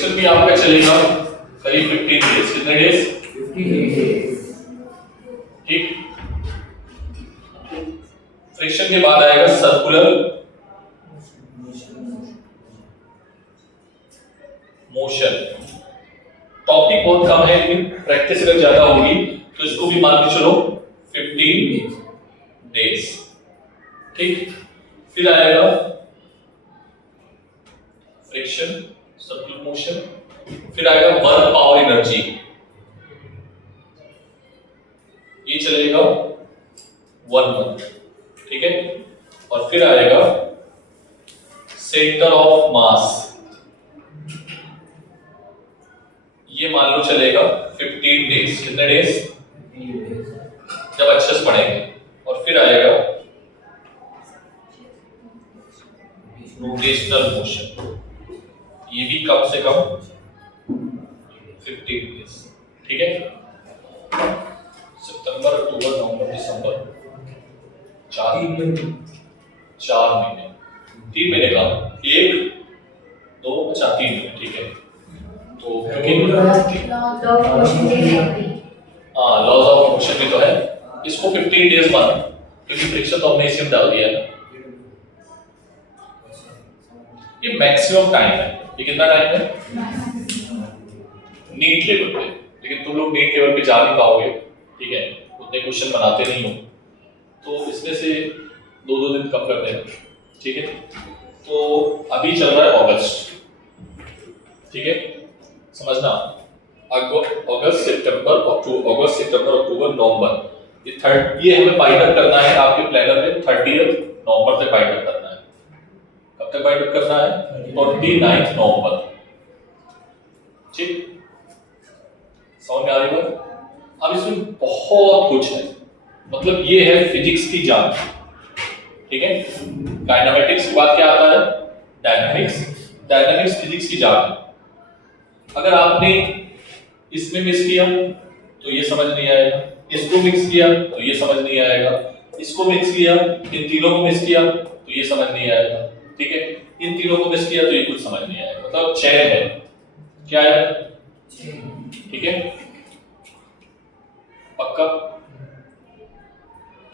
Friction भी आपका चलेगा करीब 15 डेज। कितने डेज? 15 डेज। ठीक। फ्रिक्शन के बाद आएगा सर्कुलर मोशन। टॉपिक बहुत कम है लेकिन प्रैक्टिस अगर ज्यादा होगी तो इसको भी मान के चलो 15 डेज। ठीक। फिर आएगा फ्रिक्शन, सर्कुलर मोशन, फिर आएगा वर्क पावर एनर्जी, ये चलेगा 1 मंथ। ठीक है। और फिर आएगा सेंटर ऑफ मास, ये मान लो चलेगा 15 डेज। कितने डेज? जब अच्छे से पढ़ेंगे। और फिर आएगा रोटेशनल मोशन, ये भी कम से कम 15 डेज। ठीक है। सितंबर, अक्टूबर, नवंबर, दिसंबर, 4 महीने। 3 महीने का 1 2 अच्छा 3 महीने। ठीक है। तो लॉज ऑफ मोशन भी तो है, इसको 15 डेज मान, क्योंकि फ्रिक्शन तो हमने इसी में डाल दिया है। ये मैक्सिमम टाइम है। ये कितना टाइम है नीट लेवल पे, लेकिन तुम लोग नीट लेवल पे जा नहीं पाओगे। ठीक है। उतने क्वेश्चन बनाते नहीं हो, तो इसमें से 2-2 दिन कम कर देना। ठीक है। तो अभी चल रहा है अगस्त। ठीक है, समझना। अगस्त, सितंबर, अक्टूबर, नवंबर, ये हमें बाइंड अप करना है आपके प्लानर में 30 नवंबर तक बाइंड अप करना है। कब तक बाइंड अप करना है? 29 नवंबर। ठीक, समझ में आ रही बात? अब इसमें बहुत कुछ है, मतलब ये है फिजिक्स की जान। ठीक है। काइनेमेटिक्स के बाद क्या आता है? डायनामिक्स फिजिक्स की जान। अगर आपने इसमें मिक्स किया तो ये समझ नहीं आएगा, इसको मिक्स किया तो ये समझ नहीं आएगा, इसको मिक्स किया, इन तीनों को मिक्स किया तो ये समझ नहीं आएगा। ठीक है। इन तीनों को मिक्स किया तो ये कुछ समझ नहीं आएगा। मतलब चैन है। क्या है? ठीक है, पक्का?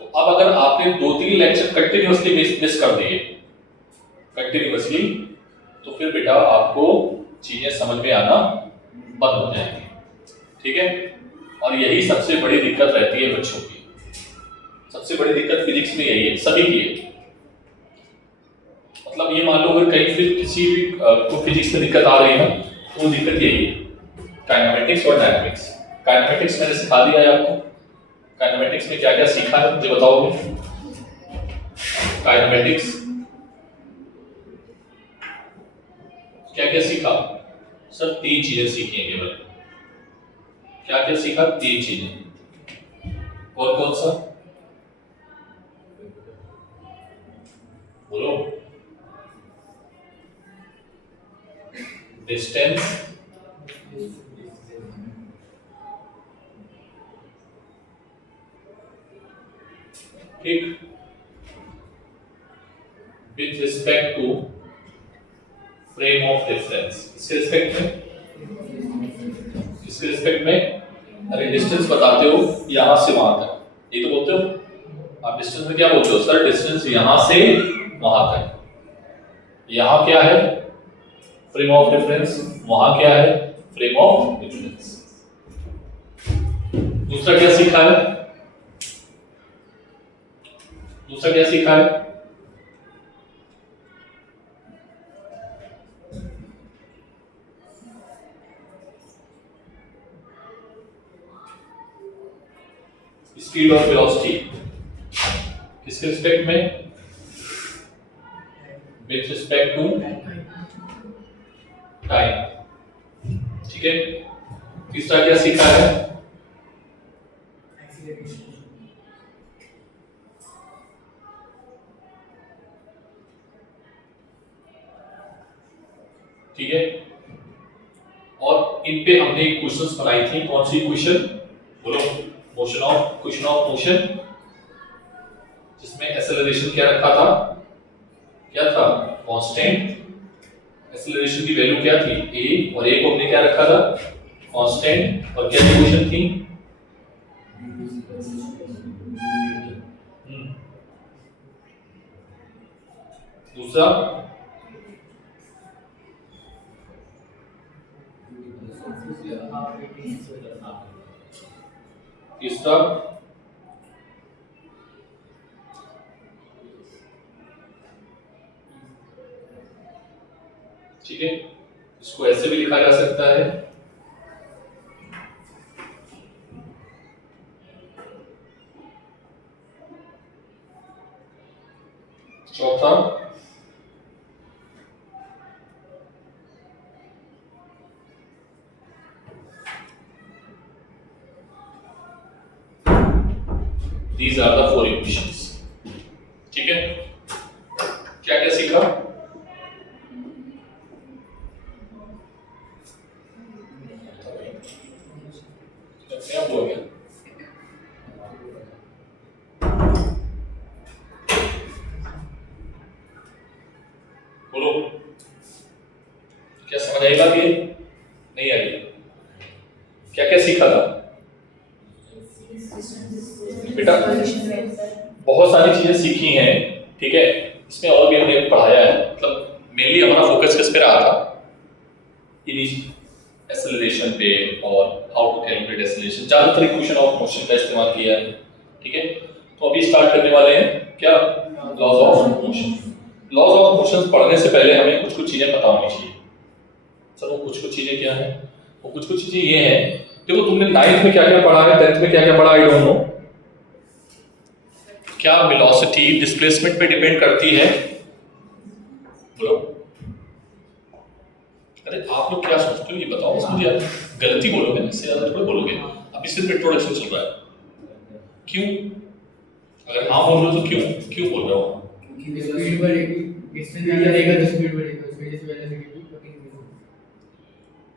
तो अब अगर आपने 2-3 लेक्चर कंटिन्यूअसली मिस कर दिए कंटिन्यूअसली, तो फिर बेटा आपको चीजें समझ में आना बंद हो जाएंगी। ठीक है। और यही सबसे बड़ी दिक्कत रहती है बच्चों की। सबसे बड़ी दिक्कत फिजिक्स में यही है, सभी की है। मतलब ये मान लो अगर कहीं फिर किसी भी को फिजिक्स में दिक्कत आ रही है ना, तो वो दिक्कत यही है, काइनेमेटिक्स और डायनामिक्स। काइनेमेटिक्स मैंने सिखा दिया है आपको। काइनेमेटिक्स में क्या क्या सीखा है मुझे बताओगे? काइनेमेटिक्स क्या क्या सीखा? सर 3 चीजें सीखी हैं केवल। क्या क्या सीखा? 3 चीजें। कौन कौन सा? बोलो। डिस्टेंस, ठीक, with respect to frame of reference. इसके रिस्पेक्ट में अरे डिस्टेंस बताते हो यहां से वहां तक, ये तो बोलते हो आप। डिस्टेंस में क्या बोलते हो? सर डिस्टेंस यहां से वहां तक। यहां क्या है? Frame of reference. वहां क्या है? Frame of reference. दूसरा क्या सीखा है? दूसरा क्या सीखा है? स्पीड और वेलोसिटी। किसके रिस्पेक्ट में? With respect to time. ठीक है। तीसरा क्या सीखा है? ठीक है। और इन पे हमने एक क्वेश्चंस बनाई थी। कौन सी क्वेश्चन? बोलो। क्वेश्चन ऑफ मोशन, जिसमें एक्सेलरेशन क्या रखा था? क्या था? कांस्टेंट एक्सेलरेशन की वैल्यू क्या थी a, और a को हमने क्या रखा था कांस्टेंट, और क्या इक्वेशन थी दूसरा तीसरा ठीक है, इसको ऐसे भी लिखा जा सकता है चौथा These are the 4 equations. ठीक है, क्या क्या सीखा? क्या बोल गया? बोलो, क्या समझ आई बात? ये नहीं आई? क्या क्या सीखा था बेटा? बहुत सारी चीजें सीखी हैं, ठीक है। इसमें और भी हमने पढ़ाया है, मतलब मेनली हमारा फोकस किस पे रहा था एक्सेलरेशन पे और हाउ टू कैलकुलेट एक्सेलरेशन, ज्यादातर इक्वेशन ऑफ मोशन का इस्तेमाल किया है, ठीक है। तो अभी स्टार्ट करने वाले हैं क्या laws of motion. Laws of motion पढ़ने से पहले हमें कुछ कुछ चीजें पता होनी चाहिए। सर वो कुछ कुछ चीजें क्या है? वो कुछ कुछ चीजें ये हैं, देखो तुमने 9th में क्या क्या पढ़ा है, 10th में क्या क्या पढ़ा, आई डोंट नो। क्या वेलोसिटी डिस्प्लेसमेंट पे डिपेंड करती है? बोलो। अरे आप लोग क्या सोचते हो ये बताओ बस मुझे। आप गलती बोलोगे ना, इससे ज्यादा थोड़ी बोलोगे। अभी सिर्फ इंट्रोडक्शन चल रहा है। क्यों? अगर हाँ बोल रहे हो तो क्यों क्यों बोल रहे हो? क्योंकि स्पीड बढ़ेगी, डिस्टेंस ज्यादा रहेगा तो स्पीड बढ़ेगी, उस वजह से वेलोसिटी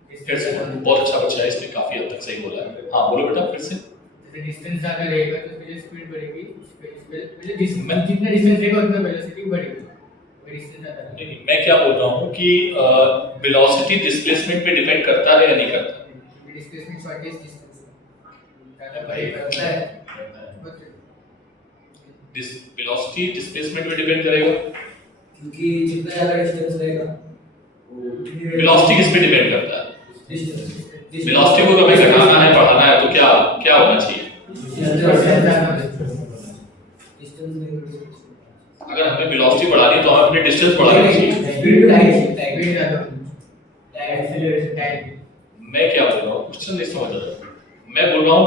भी फिर से बहुत अच्छा बच्चा है, इसने काफी हद तक सही बोला है। हाँ बोलो बेटा फिर से। जैसे डिस्टेंस ज्यादा रहेगा तो उसकी वजह से स्पीड बढ़ेगी, मतलब जितना डिस्टेंस रहेगा उतना वेलोसिटी बढ़ेगी। नहीं, मैं क्या बोल रहा हूँ कि वेलोसिटी डिस्प्लेसमेंट पे डिपेंड करता है या नहीं करता? डिस्प्लेसमेंट शॉर्टेस्ट डिस्टेंस ज्यादा बढ़ेगा करता है। वेलोसिटी डिस्प्लेसमेंट पे डिपेंड करेगा क्योंकि जितना ज्यादा डिस्टेंस रहेगा वेलोसिटी किस पे डिपेंड करता है? वेलोसिटी को हमें घटाना है बढ़ाना है तो क्या क्या होना चाहिए? अगर हमें वेलोसिटी बढ़ानी है तो हमें अपनी डिस्टेंस बढ़ानी चाहिए। मैं क्या बोल रहा हूँ, क्वेश्चन नहीं समझ रहा। मैं बोल रहा हूँ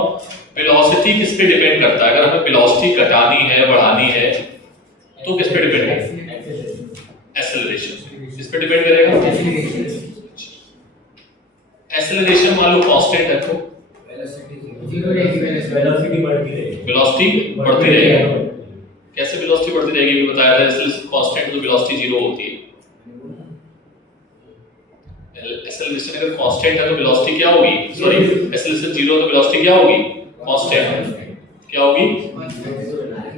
वेलोसिटी किस पे डिपेंड करता है? अगर हमें वेलोसिटी घटानी है बढ़ानी है तो किस पे डिपेंड करेगा? एक्सेलरेशन। किस पे डिपेंड करेगा? एक्सेलरेशन मान लो कांस्टेंट है तो वेलोसिटी बढ़ती रहेगी। कैसे वेलोसिटी बढ़ती रहेगी भी बताया था। एक्सेलरेशन कांस्टेंट तो वेलोसिटी 0 होती है। एक्सेलरेशन अगर कांस्टेंट है तो वेलोसिटी क्या होगी? सॉरी, एक्सेलरेशन 0 तो वेलोसिटी क्या होगी? कांस्टेंट। क्या होगी?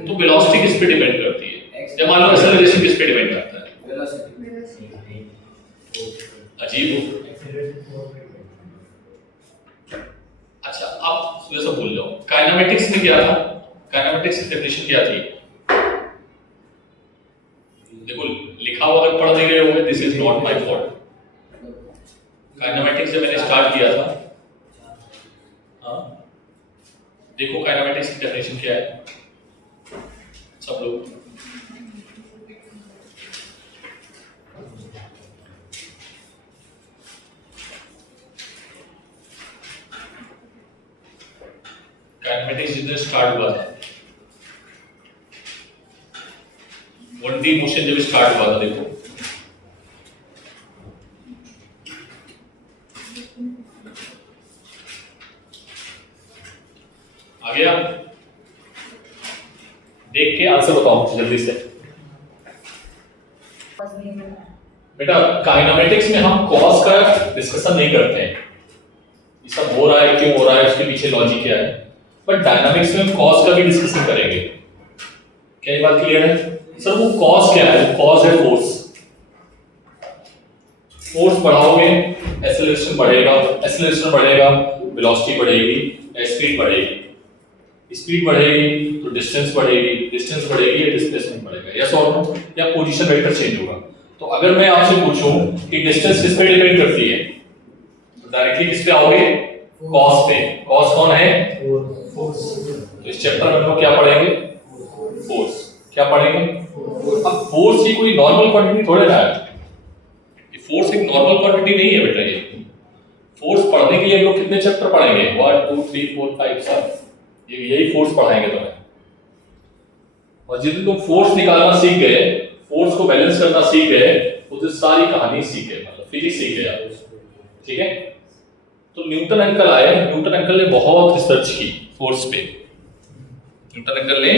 तो वेलोसिटी किस पे डिपेंड करती है? जब मान लो एक्सेलरेशन किस पे डिपेंड करता है? अजीब। अच्छा अब जैसा बोल जाओ, काइनेमेटिक्स में क्या था? काइनेमेटिक्स की डेफिनेशन क्या थी? देखो लिखा हुआ अगर पढ़ नहीं गए होंगे, this is not my fault. Kinematics जब मैंने स्टार्ट किया था, हाँ देखो काइनेमेटिक्स की डेफिनेशन क्या है सब लोग। काइनेमेटिक्स जितने स्टार्ट हुआ था, 1D मोशन जब स्टार्ट हुआ था, देखो आ गया। देख के आंसर बताओ जल्दी से बेटा। काइनेमेटिक्स में हम कॉज का डिस्कशन नहीं करते हैं, ये सब हो रहा है क्यों हो रहा है उसके पीछे लॉजिक क्या है। बट डायनामिक्स में हम कॉज का भी डिस्कशन करेंगे। क्या ये बात क्लियर है? सर वो कॉज क्या है? कॉज है फोर्स। फोर्स बढ़ाओगे एक्सेलरेशन बढ़ेगा, एक्सेलरेशन बढ़ेगा वेलोसिटी बढ़ेगी, स्पीड बढ़ेगी, स्पीड बढ़ेगी तो डिस्टेंस बढ़ेगी, डिस्टेंस बढ़ेगी या डिस्प्लेसमेंट बढ़ेगा, यस और नो, या पोजीशन वेक्टर चेंज होगा। तो अगर मैं आपसे पूछूं कि डिस्टेंस किस पे डिपेंड करती है, तो डायरेक्टली किस पे आओगे, कॉस पे। कॉस कौन है, तो इस चैप्टर में हम लोग क्या पढ़ेंगे, फोर्स। क्या पढ़ेंगे, अब फोर्स की कोई नॉर्मल क्वांटिटी थोड़े ना है, ये फोर्स एक नॉर्मल क्वांटिटी नहीं है बेटा। ये फोर्स पढ़ने के लिए हम लोग कितने चैप्टर पढ़ेंगे, 1 2 3 4 5 7, यही फोर्स पढ़ाएंगे तुम्हें। और जितने तुम फोर्स निकालना सीख गए, फोर्स को बैलेंस करना सीख गए, उसे सारी कहानी सीख गए, मतलब फिजिक्स सीख गए आप, ठीक है। तो न्यूटन अंकल आए, न्यूटन अंकल ने बहुत रिसर्च की फोर्स पे, न्यूटन अंकल ने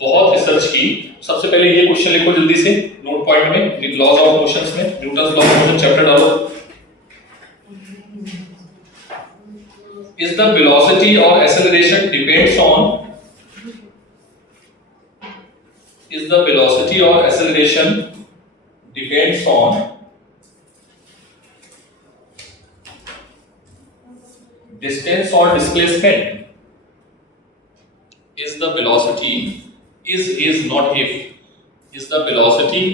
बहुत रिसर्च की। सबसे पहले ये क्वेश्चन लिखो जल्दी से नोट पॉइंट में, लॉज ऑफ मोशंस में, Newton's law of motion chapter डालो। इज द वेलोसिटी और acceleration depends on, is the velocity or acceleration depends on distance or displacement. Is the velocity, is not if, is the velocity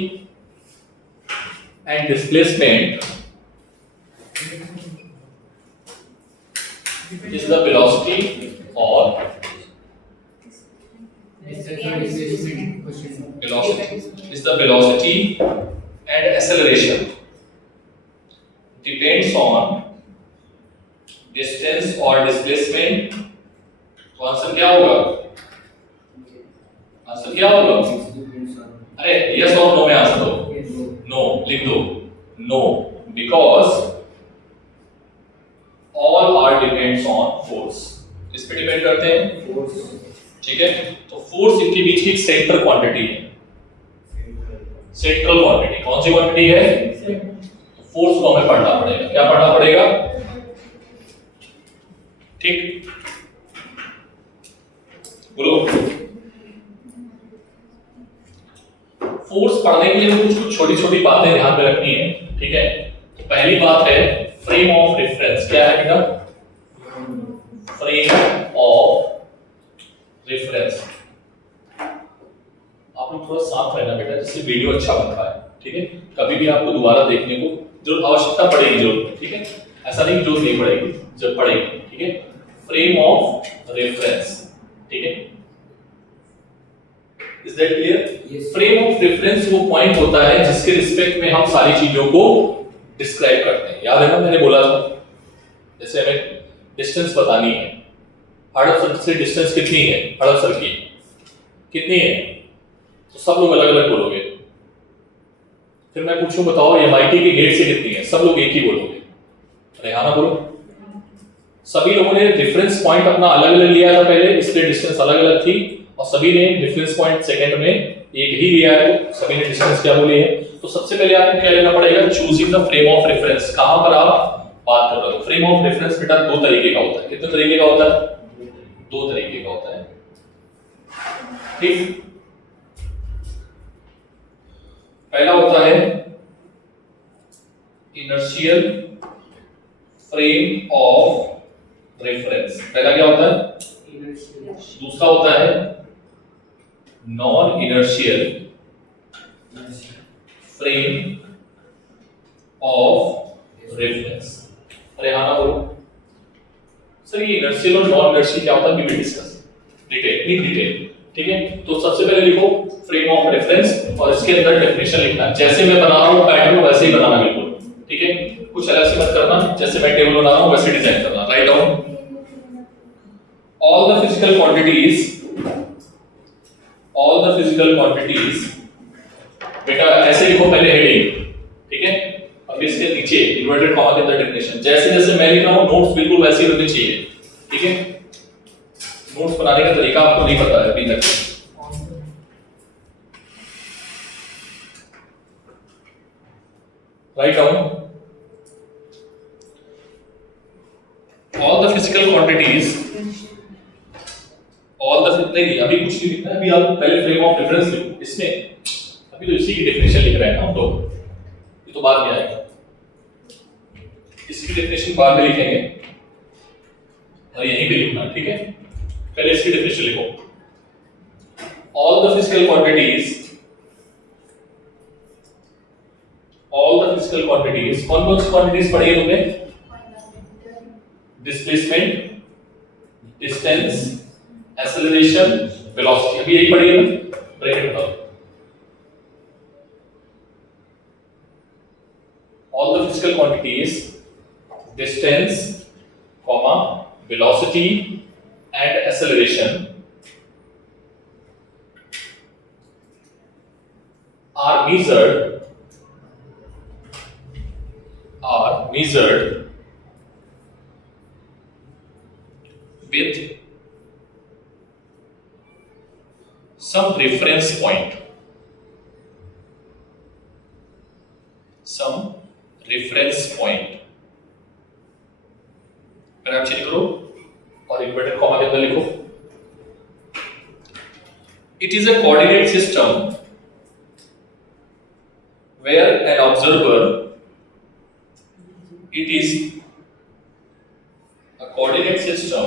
and displacement, is the velocity or velocity, is the velocity and acceleration depends on distance or displacement। तो answer क्या होगा, answer क्या होगा, अरे yes और no में answer दो, no लिख दो, no, because all are depends on force. इस पे डिपेंड करते हैं फोर्स, ठीक है। तो फोर्स इनके बीच की एक सेंट्रल क्वांटिटी है, सेंट्रल क्वांटिटी। कौन सी क्वांटिटी है, तो फोर्स को हमें पढ़ना पड़ेगा, क्या पढ़ना पड़ेगा, ठीक, बोलो। फोर्स पढ़ने के लिए कुछ छोटी छोटी बातें ध्यान में रखनी है, ठीक है। तो पहली बात है फ्रेम ऑफ रेफरेंस। क्या है बेटा, फ्रेम ऑफ रेफरेंस। आप लोग थोड़ा साफ रहना बेटा, जिससे वीडियो अच्छा बन पाए, ठीक है। कभी भी आपको दोबारा देखने को जो आवश्यकता पड़ेगी जरूर, ठीक है, ऐसा नहीं जो नहीं पड़ेगी, जब पड़ेगी, ठीक है। फ्रेम ऑफ रेफरेंस, ठीक है, is that clear. Frame of reference वो पॉइंट होता है जिसके रिस्पेक्ट में हम सारी चीजों को डिस्क्राइब करते हैं। याद है ना, मैंने बोला था जैसे हमें डिस्टेंस बतानी है, हड़प सर्कल से डिस्टेंस कितनी है, हड़प सर्कल की कितनी है, तो सब लोग अलग अलग बोलोगे। फिर मैं पूछूं बताओ एमआईटी के गेट से कितनी है, सब लोग एक ही बोलोगे, रेहाना बोलो। सभी लोगों ने रेफरेंस पॉइंट अपना अलग अलग लिया था पहले, इसलिए डिस्टेंस अलग अलग थी, और सभी ने रेफरेंस पॉइंट सेकंड में एक ही लिया है, तो सभी ने डिस्टेंस क्या बोली है। तो सबसे पहले आपको क्या लेना पड़ेगा, choosing the frame of reference. कहां पर आप बात कर रहे हो, फ्रेम ऑफ रेफरेंस बेटा दो तरीके का होता है। कितने तरीके का होता है, दो तरीके का होता है, ठीक। पहला होता है इनर्शियल फ्रेम ऑफ रेफरेंस, पहला क्या होता है, दूसरा होता है non inertial frame of reference. अरे हाँ ना बोलो सर, ये इनर्शियल और नॉन इनर्शियल क्या होता है, वी विल डिस्कस डिटेल, ठीक है। तो सबसे पहले लिखो फ्रेम ऑफ रेफरेंस, और इसके अंदर डेफिनेशन लिखना, जैसे मैं बना रहा हूं पैटर्न वैसे ही बनाना बिल्कुल, ठीक है। कुछ अलग से मत करना, जैसे मैं टेबल बना रहा हूं वैसे डिजाइन करना। Write down all the physical quantities, बेटा ऐसे लिखो पहले हेडिंग, ठीक है, अब इसके नीचे इन्वर्टेड कॉमा के अंदर डेफिनेशन। जैसे जैसे मैं लिख रहा हूं नोट्स बिल्कुल वैसे ही होने चाहिए, ठीक है। नोट्स बनाने का तरीका आपको नहीं पता है अभी तक, write down all the physical quantities, all the नहीं अभी कुछ नहीं लिखना है, अभी आप पहले फ्रेम ऑफ रेफरेंस लिखो। इसमें अभी तो इसी की डेफिनेशन लिख रहे हैं ना हम लोग, ये तो बाद में आएगा, इसकी डेफिनेशन बाद में लिखेंगे और यहीं पे लिखना, ठीक है। पहले इसकी डेफिनेशन लिखो। ऑल द फिजिकल क्वांटिटीज, कौन कौन सी क्वांटिटीज पढ़ी है तुमने? डिस्प्लेसमेंट, डिस्टेंस, एक्सेलरेशन, वेलोसिटी, अभी यही पढ़ी है ना? ब्रैकेट बताओ। All the physical quantities, distance, comma, velocity and acceleration are measured with some reference point, paragraph change करो और इन्वर्टेड कॉमा के अंदर लिखो। It is a coordinate system where an observer, it is a coordinate system,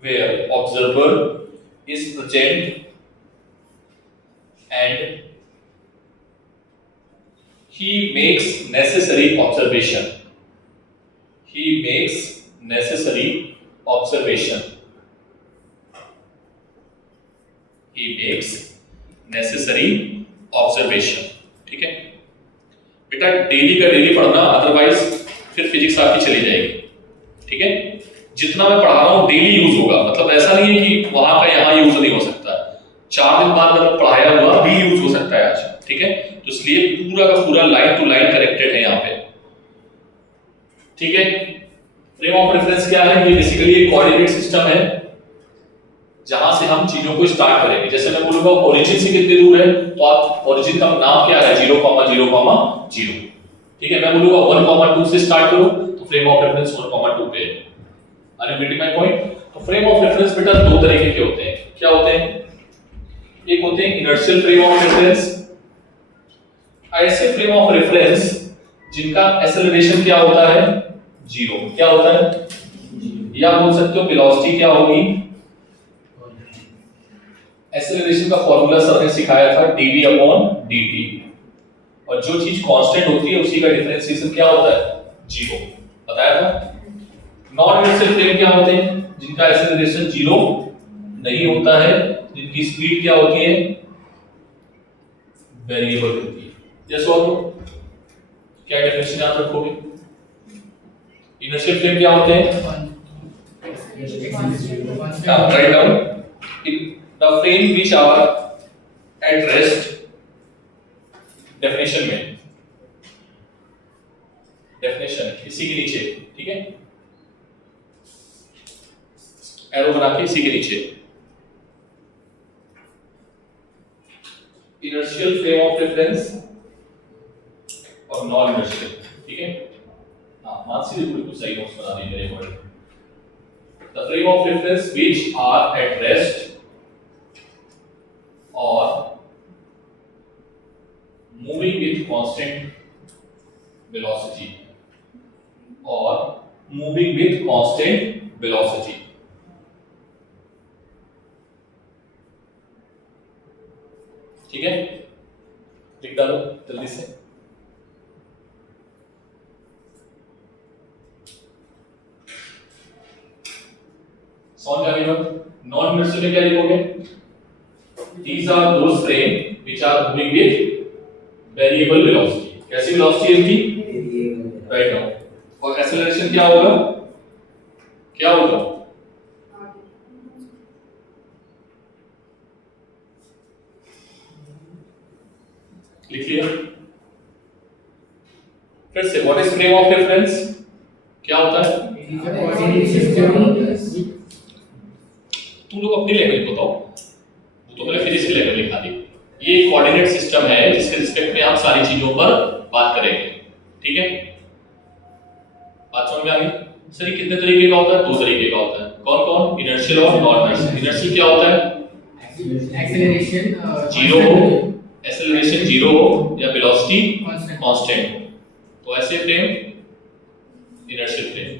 where observer is present, and he makes necessary observation. ठीक है बेटा, daily का daily पढ़ना, अदरवाइज फिर फिजिक्स आपकी चली जाएगी। ठीक है, जितना मैं पढ़ा रहा हूँ डेली यूज होगा, मतलब ऐसा नहीं है कि वहां का यहाँ यूज नहीं हो सकता। 4 दिन बाद मतलब पढ़ाया हुआ भी यूज हो सकता है आज। ठीक है, तो इसलिए पूरा का पूरा लाइन टू लाइन कनेक्टेड है यहाँ पे। ठीक है, फ्रेम ऑफ रेफरेंस क्या है? ये बेसिकली एक कोऑर्डिनेट सिस्टम है जहां से हम चीजों को स्टार्ट करेंगे। जैसे मैं बोलूंगा ओरिजिन से कितनी दूर है, तो आप ओरिजिन का नाम क्या है? 0,0,0। ठीक है, मैं बोलूंगा 1,2 से स्टार्ट करो, तो फ्रेम ऑफ रेफरेंस 1,2 पे है। Are you getting my point? तो फ्रेम ऑफ रेफरेंस बेटा दो तरीके के होते हैं। क्या होते हैं? एक होते हैं इनर्शियल फ्रेम ऑफ रेफरेंस, ऐसे फ्रेम ऑफ रेफरेंस जिनका एक्सेलरेशन क्या होता है? 0। क्या होता है? या बोल सकते हो वेलोसिटी क्या होगी? एक्सेलरेशन का फॉर्मूला सर ने सिखाया था dv/dt, और जो चीज कांस्टेंट होती है उसी का डिफरेंशिएशन क्या होता है? 0, बताया था। नॉन इनर्शियल फ्रेम क्या होते हैं? जिनका एक्सेलरेशन 0 नहीं होता है, जिनकी स्पीड क्या होती है? वेरिएबल होती है। यस और नो? क्या डेफिनेशन याद रखोगे? इनर्शियल फ्रेम क्या होते हैं? Write down the frame which are at rest, definition में, definition इसी के नीचे, ठीक है, एरो बना के इसी के नीचे inertial frame of reference और नॉन inertial। ठीक है, हाँ मानसी बिल्कुल सही नोट्स बना दी मेरे word. the frame of reference which are at rest or moving with constant velocity, ठीक है, लिख डालो जल्दी से। समझ आ गई बात? नॉन इनर्शियल में क्या लिखोगे? These are those frame which are moving with variable velocity. कैसी velocity है इनकी? Right now. और acceleration क्या होगा? क्या होगा? लिख लिया? फिर से what is frame of reference? क्या होता है? तुम लोग अपनी लैंग्वेज बताओ, वो तो मैंने फिजिक्स की लैंग्वेज लिखा दी। ये कोऑर्डिनेट सिस्टम है जिसके रिस्पेक्ट में आप सारी चीजों पर बात करेंगे, ठीक है? बात समझ में आ गई? सर ये कितने तरीके का होता है? 2 तरीके का होता है। कौन कौन? इनर्शियल और नॉन इनर्शियल। इनर्शियल क्या होता है? एक्सेलरेशन जीरो हो, एक्सेलरेशन जीरो हो या वेलोसिटी कांस्टेंट हो, तो ऐसे frame inertial frame.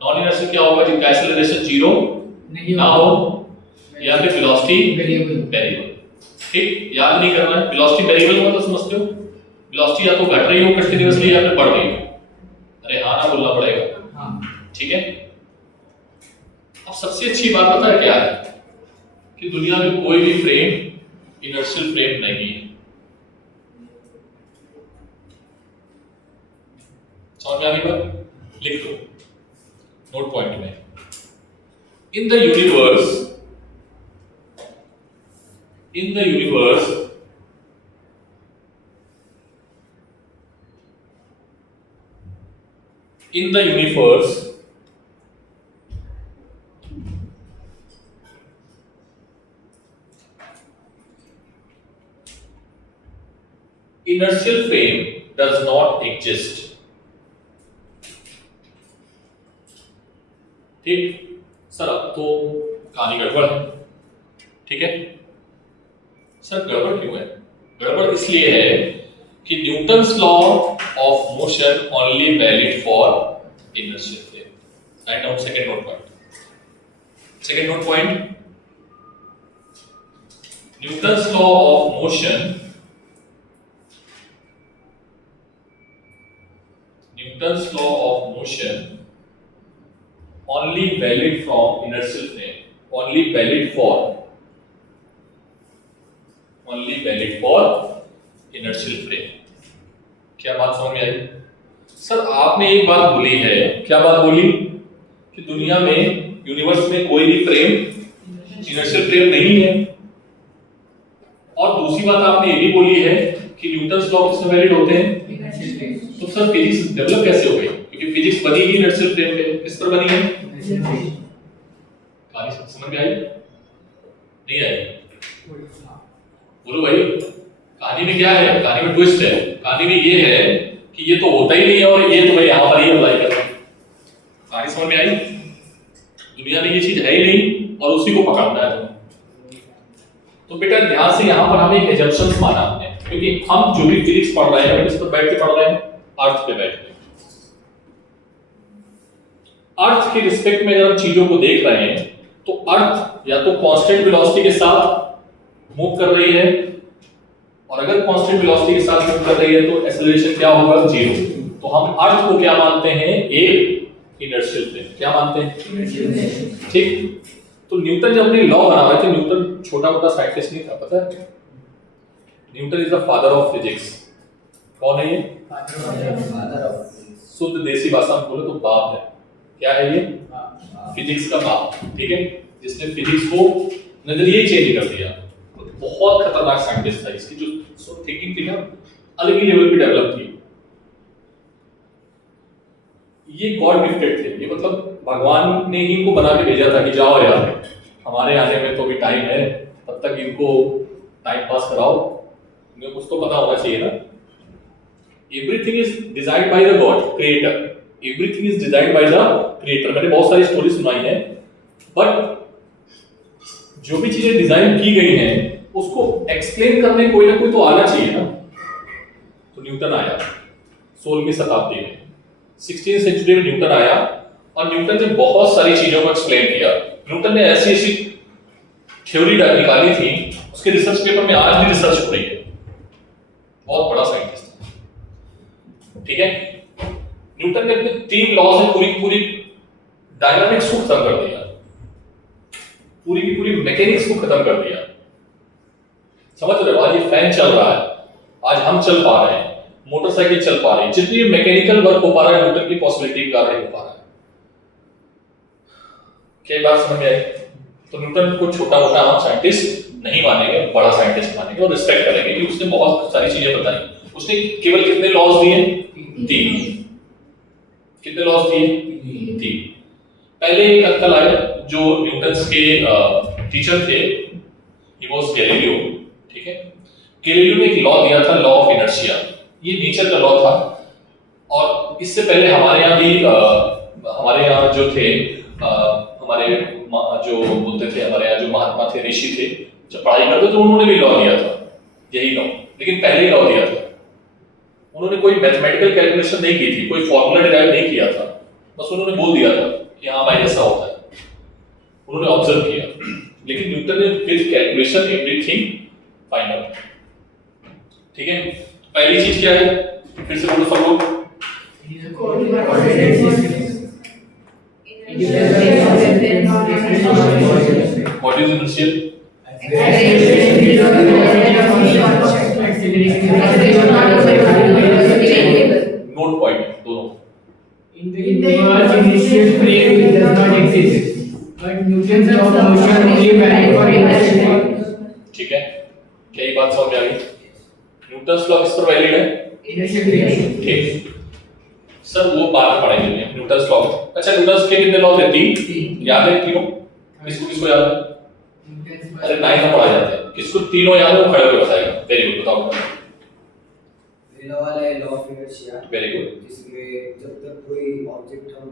Non inertial क्या होगा? जिनका एक्सेलरेशन जीरो ना हो या फिर वेलोसिटी वेरिएबल। ठीक, याद नहीं करना है। वेलोसिटी वेरिएबल मतलब समझते हो? वेलोसिटी या तो घट रही हो कंटीन्यूअसली या फिर बढ़ रही हो। अरे हाँ ना बोलना पड़ेगा। हाँ, ठीक है। अब सबसे अच्छी बात पता है क्या है? कि दुनिया में कोई भी फ्रेम इनर्शियल फ्रेम नहीं है। समझ में आ गई बात? लिख दो नोट पॉइंट में। In the universe, in the universe, inertial frame does not exist. ठीक सर, अब तो कहानी गड़बड़ है। ठीक है सर, गड़बड़ क्यों है? गड़बड़ इसलिए है कि Newton's law of motion only valid for inertial frame. Write down second note point. Second note point, Newton's law of motion, Newton's law of motion only valid from inertial frame, only valid for inertial frame। क्या बात समझ में आई? Sir आपने एक बात बोली है, क्या बात बोली? कि दुनिया में यूनिवर्स में कोई भी फ्रेम इनर्शियल फ्रेम नहीं है। और दूसरी बात आपने ये भी बोली है कि न्यूटन्स लॉ किसमें वैलिड होते हैं? तो सर फिजिक्स डेवलप कैसे हो गई? क्योंकि फिजिक्स बनी ही इनर्शियल फ्रेम पे। किस पर बनी है? कहानी समझ में आई? नहीं आई? बोलो भाई, कहानी में क्या है? कहानी में ट्विस्ट है। कहानी में ये है कि ये तो होता ही नहीं है और ये तो मैं यहाँ पर ही अप्लाई कर रहा हूँ। कहानी समझ में आई? दुनिया में ये चीज है ही नहीं और उसी को पकड़ना है। तो बेटा ध्यान से यहाँ पर हमें एक एजम्पशंस माना हमने, क्योंकि हम जो भी फिजिक्स पढ़ रहे हैं इस पर बैठ के पढ़ रहे हैं, अर्थ पे बैठ के। अर्थ के रिस्पेक्ट में अगर हम चीजों को देख रहे हैं तो अर्थ या तो कांस्टेंट वेलोसिटी के साथ मूव कर रही है, और अगर कांस्टेंट वेलोसिटी के साथ मूव कर रही है तो एक्सेलरेशन क्या होगा? जीरो। तो हम अर्थ को क्या मानते हैं? एक इनर्शियल फ्रेम। क्या मानते हैं? ठीक। तो न्यूटन जब अपने लॉ बना रहे थे, न्यूटन छोटा मोटा साइंटिस्ट नहीं था, पता है? Newton is the father of physics. कौन है ये? शुद्ध देसी भाषा में बोले तो बाप है। क्या है ये? फिजिक्स का बाप। ठीक है, जिसने फिजिक्स को नजरिया चेंज कर दिया। बहुत खतरनाक साइंटिस्ट था। इसकी जो थिंकिंग थी ना, अलग ही लेवल पे डेवलप थी। ये गॉड गिफ्टेड थे। ये मतलब भगवान ने ही इनको बना के भेजा था कि जाओ यार, हमारे आने में तो भी टाइम है, तब तक इनको टाइम पास कराओ, इन्हें कुछ तो पता होना चाहिए ना। Everything is designed by the God creator. Everything is designed by the creator. मैंने बहुत सारी स्टोरी सुनाई है, बट जो भी चीजें डिजाइन की गई हैं उसको एक्सप्लेन करने कोई ना कोई तो आना चाहिए ना। तो न्यूटन आया 16वीं शताब्दी में, 16th सेंचुरी में न्यूटन आया, और न्यूटन ने बहुत सारी चीजों को एक्सप्लेन किया। न्यूटन ने ऐसी ऐसी थ्योरी निकाली थी, उसके रिसर्च पेपर में आज भी रिसर्च हो रही है। बहुत बड़ा साइंटिस्ट था। ठीक है, न्यूटन ने अपने 3 लॉज में पूरी डायनामिक्स को खत्म कर दिया, पूरी की पूरी मैकेनिक्स को खत्म कर दिया। समझ रहे हो? आज ये फैन चल रहा है, आज हम चल पा रहे हैं, मोटरसाइकिल चल पा रही है, जितनी मैकेनिकल वर्क हो पा रहा है न्यूटन की पॉसिबिलिटी के कारण हो पा रहा है। क्या बात समझ में आई? तो न्यूटन को छोटा मोटा हम साइंटिस्ट नहीं मानेंगे, बड़ा साइंटिस्ट मानेंगे और रिस्पेक्ट करेंगे कि उसने बहुत सारी चीजें बताई। उसने केवल कितने लॉज दिए? 3। कितने लॉज दिए? 3। पहले एक अंकल आए जो न्यूटन्स के टीचर थे, ही वाज गैलीलियो, ठीक है। गैलीलियो ने एक लॉ दिया था, लॉ ऑफ इनर्शिया। ये नेचर का लॉ था, और इससे पहले हमारे यहाँ भी हमारे यहाँ जो थे हमारे जो बोलते थे, हमारे यहाँ जो महात्मा थे, ऋषि थे, जब पढ़ाई करते तो उन्होंने भी लॉ दिया था, यही लॉ, लेकिन पहले ही लॉ दिया था। उन्होंने कोई मैथमेटिकल कैलकुलेशन नहीं की थी, कोई फॉर्मूला डिराइव नहीं किया था, बस उन्होंने बोल दिया था कि हाँ भाई ऐसा होता है, उन्होंने ऑब्जर्व किया। लेकिन न्यूटन ने with calculation everything find out, ठीक है। पहली चीज क्या है, फिर से बोलो सब लोग। What is inertial? Note point दोनों। In the universe, initial frame does not exist, but Newton's law of motion only valid for inertial frame. ठीक है, क्या ये बात समझ में आ गई? न्यूटन्स लॉ किस पर वैलिड है? Inertial frame. ठीक सर, वो बाद में पढ़ेंगे न्यूटन्स लॉ। अच्छा, न्यूटन्स के कितने लॉ थे? तीन, याद है तीनों? किसको किसको याद है? अरे नाइन में पढ़ा जाते हैं, किसको तीनों याद है वो खड़े होकर बताएगा। वेरी गुड, बताओ। पहला वाला है law of inertia, very good. जिसमें जब तक कोई ऑब्जेक्ट हम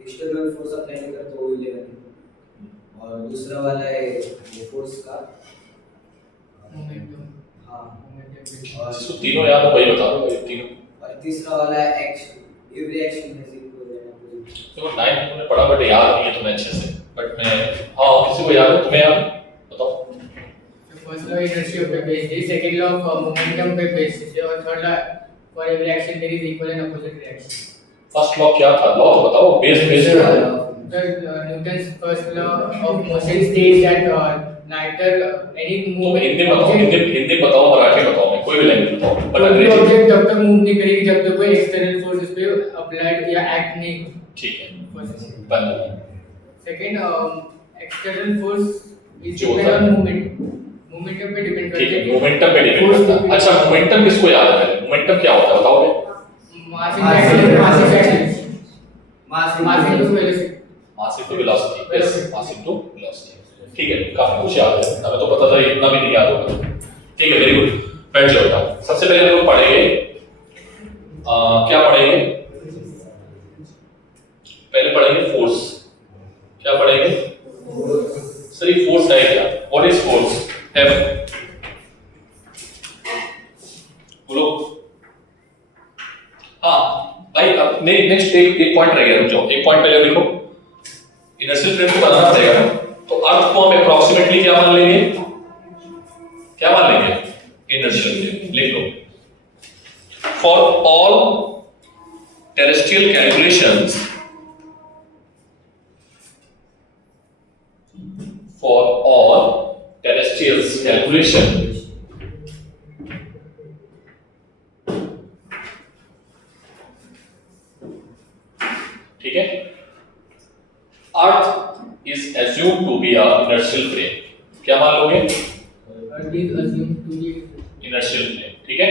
एक्सटर्नल फोर्स अप्लाई नहीं करते वो हिलेगा नहीं। और दूसरा वाला है फोर्स का Momentum. हाँ, Momentum. जिसको तीनों याद है वही बता दो भाई, तीनों। और तीसरा वाला है action, every action has equal and opposite. देखो नाइन तुमने पढ़ा बट याद नहीं है तुम्हें अच्छे से, बट मैं हाँ किसी को याद है? तुम्हें याद है? बताओ। So first law inertia पे based है, second law momentum पे based है, और third law for every action there is equal and opposite reaction. First law क्या था? लॉ तो बताओ, base base. The Newton's first law of motion states that neither any तो movement Hindi बताओ, हिंदी बताओ, मराठी बताओ, मैं कोई भी लैंग्वेज बताओ, बट कोई अंग्रेजी। ऑब्जेक्ट तब तक मूव नहीं करेगी जब तक कोई एक्सटर्नल फोर्स उस पे अप्लाइड या एक्ट नहीं। ठीक है, पहला सेकंड एक्सटर्नल फोर्स इज जो डिपेंड होता ऑन है। मोमेंटम पे डिपेंड ठीक करता है, है। मोमेंटम पे डिपेंड करता है। अच्छा, मोमेंटम किसको याद है? मोमेंटम क्या होता है बताओगे? Mass into mass velocity. Mass into velocity, yes, mass into velocity. ठीक है, काफी कुछ याद है, हमें तो पता था, इतना भी नहीं याद होगा। ठीक है, वेरी गुड, बैठ जाओ बेटा। सबसे पहले हम लोग पढ़ेंगे क्या पढ़ेंगे? पहले पढ़ेंगे फोर्स। क्या पढ़ेंगे? सर ये फोर्स है क्या? What is force? एफ बोलो। हाँ भाई, अब नेक्स्ट एक पॉइंट रह गया, रुक जाओ, एक पॉइंट पहले देखो। इनर्शियल फ्रेम को बनाना पड़ेगा ना, तो अर्थ को हम अप्रोक्सीमेटली क्या मान लेंगे? क्या मान लेंगे? Inertial frame. लिख लो, for all terrestrial calculations, for all terrestrial calculation, ठीक है, earth is assumed to be a inertial frame। क्या मान लोगे? Earth is assumed to be inertial frame, ठीक है।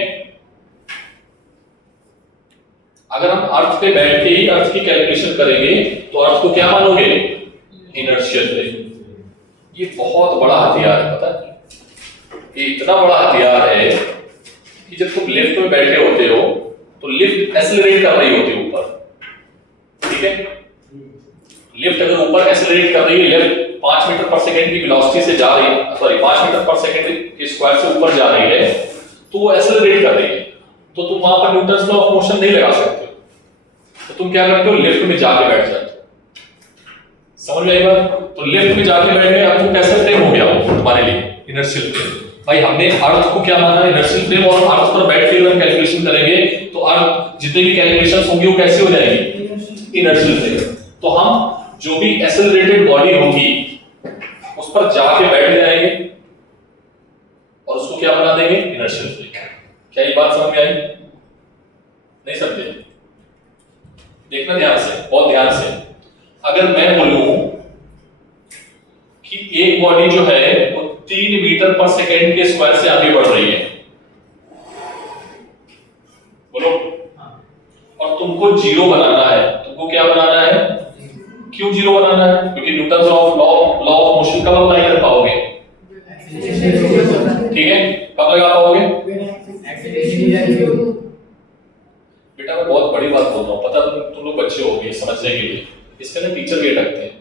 अगर हम अर्थ पे बैठ के ही अर्थ की कैलकुलेशन करेंगे तो अर्थ को क्या मानोगे? Inertial frame. ये बहुत बड़ा हथियार है, पता है? ये इतना बड़ा हथियार है कि जब तुम लिफ्ट में बैठे होते हो तो लिफ्ट एक्सेलरेट कर रही होती है ऊपर, ठीक है। लिफ्ट अगर ऊपर एक्सेलरेट कर रही है, लिफ्ट 5 मीटर पर सेकंड की वेलोसिटी से जा रही है, सॉरी 5 मीटर पर सेकंड के स्क्वायर से ऊपर जा रही है, तो वो एक्सेलरेट कर रही है, तो तुम वहां पर न्यूटन्स लॉ ऑफ मोशन नहीं लगा सकते, तो तुम क्या करते हो? लिफ्ट में जाके बैठ जाते हो। समझ में आई बात? तो लिफ्ट में जाके बैठ गए, अब वो कैसा फ्रेम हो गया वो तुम्हारे लिए? Inertial frame. भाई हमने अर्थ को क्या माना? Inertial frame. और अर्थ पर बैठ के अगर कैलकुलेशन करेंगे तो अर्थ जितनी भी कैलकुलेशंस होंगी वो कैसे हो जाएगी? Inertial frame. तो हम जो भी एक्सेलरेटेड बॉडी होगी उस पर जाके बैठ जाएंगे और उसको क्या बना देंगे? Inertial frame. क्या ये बात समझ में आई? नहीं समझे? देखना ध्यान से, बहुत ध्यान से। अगर मैं बोलूं कि एक बॉडी जो है वो 3 मीटर पर सेकेंड के स्क्वायर से आगे बढ़ रही है, बोलो, और तुमको जीरो बनाना है, तुमको क्या बनाना है? क्यों जीरो बनाना है? क्योंकि Newton of law of motion कब अप्लाई कर पाओगे? ठीक है, कब लगा पाओगे? बेटा मैं बहुत बड़ी बात बोल रहा हूँ, पता तुम लोग बच्चे हो गए समझने के लिए, इसके लिए टीचर वेट रखते हैं।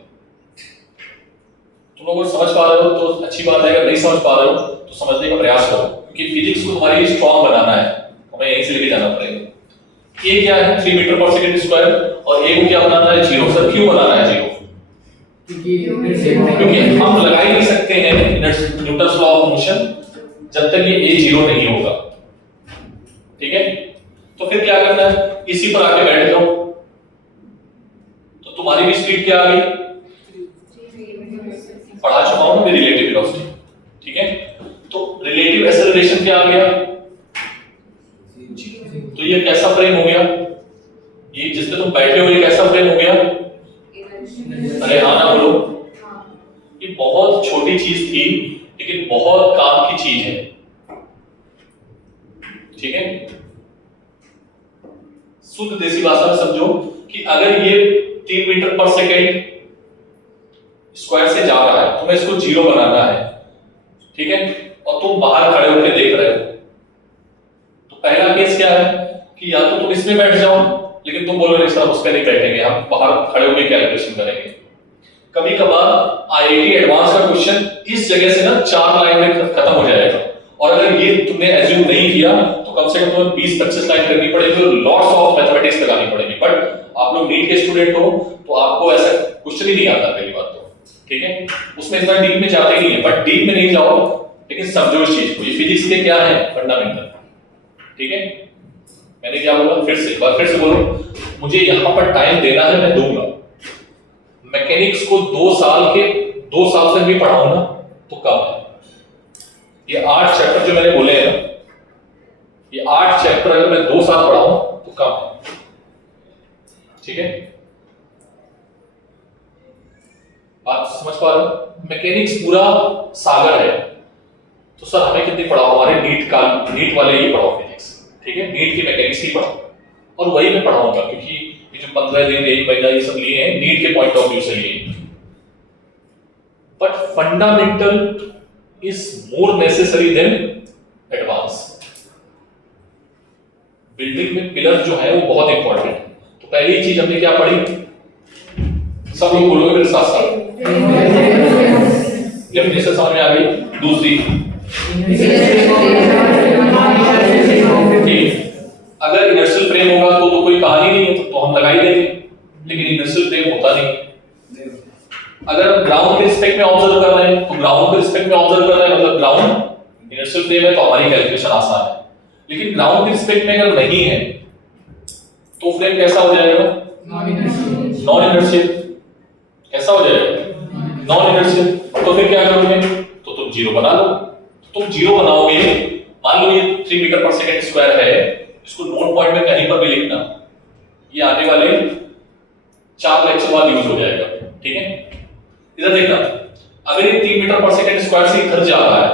तुम लोग समझ पा रहे हो तो अच्छी बात है, अगर नहीं समझ पा रहे हो तो समझने का प्रयास करो, क्योंकि फिजिक्स को तुम्हारे लिए स्ट्रांग बनाना है, हमें यहीं से लेके जाना पड़ेगा। ये क्या है 3 मीटर पर सेकंड स्क्वायर, और ए को क्या बनाना है? जीरो। सर क्यों बनाना है जीरो? क्योंकि हम लगा ही नहीं सकते हैं न्यूटन्स लॉ ऑफ मोशन जब तक ये ए जीरो नहीं होगा। ठीक है, तो फिर क्या करना है? इसी पर आके बैठ जाओ, तो तुम्हारी भी स्पीड क्या आ गई? पढ़ा चुका हूं ना रिलेटिव वेलोसिटी। ठीक है, तो रिलेटिव एक्सेलरेशन क्या आ गया? तो ये कैसा फ्रेम हो गया? ये जिस पे तुम बैठे हो ये कैसा फ्रेम हो गया? अरे हाँ ना बोलो। ये बहुत छोटी चीज थी लेकिन बहुत काम की चीज है। ठीक है, शुद्ध देसी भाषा में समझो कि अगर ये 3 मीटर पर सेकेंड स्क्वायर से जा रहा है, तुम्हें इसको जीरो बनाना है। ठीक है, और तुम बाहर खड़े होकर देख रहे हो, तो पहला केस क्या है कि या तो तुम इसमें बैठ जाओ, लेकिन तुम बोलो नहीं सर उस पर नहीं बैठेंगे, हम बाहर खड़े होकर कैलकुलेशन करेंगे। कभी कभार आईआईटी एडवांस का क्वेश्चन इस जगह से ना 4 लाइन में खत्म हो जाएगा, और अगर ये तुमने एज्यूम नहीं किया तो कम से कम तुम्हें 20-25 लाइन करनी पड़ेगी और लॉट्स ऑफ मैथमेटिक्स लगानी पड़ेगी। बट आप लोग नीट के स्टूडेंट हो तो आपको ऐसा क्वेश्चन ही नहीं आता पहली बात तो। ठीक है, उसमें इतना डीप में जाते ही नहीं है, बट डीप में नहीं जाओ लेकिन समझो इस चीज को, ये फिजिक्स के क्या है फंडामेंटल। ठीक है, मैंने क्या बोला? फिर से एक बार फिर से बोलो, मुझे यहां पर टाइम देना है, मैं दूंगा। मैकेनिक्स को 2 साल तक भी पढ़ाऊं ना तो कम है। ये 8 चैप्टर जो मैंने बोले हैं ना, ये 8 चैप्टर अगर मैं 2 साल पढ़ाऊं तो कम है। ठीक है, बात समझ पा रहे हो? मैकेनिक्स पूरा सागर है, तो सर हमें कितनी पढ़ाओ? हमारे नीट वाले ही पढ़ाओ फिजिक्स। ठीक है, नीट की मैकेनिक्स ही पढ़ाओ, और वही मैं पढ़ाऊंगा, क्योंकि ये जो 15 दिन 1 महीना ये सब लिए हैं नीट के पॉइंट ऑफ व्यू से लिए। But fundamental is more necessary than advance। Building में पिलर जो है वो बहुत इंपॉर्टेंट है। तो पहली चीज हमने क्या पढ़ी? सब लोग बोलोगे मेरे साथ साथ, डेफिनेशन समझ में आ गई। दूसरी, ठीक, अगर इनर्शियल फ्रेम होगा तो कोई कहानी नहीं है, तो हम लगा ही देंगे, लेकिन इनर्शियल फ्रेम होता नहीं। अगर हम ग्राउंड के रिस्पेक्ट में ऑब्जर्व कर रहे हैं तो ग्राउंड के रिस्पेक्ट में ऑब्जर्व कर रहे हैं, मतलब ग्राउंड इनर्शियल फ्रेम है तो हमारी कैलकुलेशन आसान है। लेकिन ग्राउंड के रिस्पेक्ट में अगर नहीं है तो फ्रेम कैसा हो जाएगा? Non inertial. कैसा हो जाएगा? Non inertial. तो फिर क्या करोगे? तो तुम जीरो बना लो। तुम जीरो बनाओगे, मान लो ये 3 मीटर पर सेकंड स्क्वायर है, इसको नोट पॉइंट में कहीं पर भी लिखना, ये आने वाले 4 लेक्चर बाद यूज हो जाएगा। ठीक है, इधर देखना, अगर ये 3 मीटर पर सेकंड स्क्वायर से इधर जा रहा है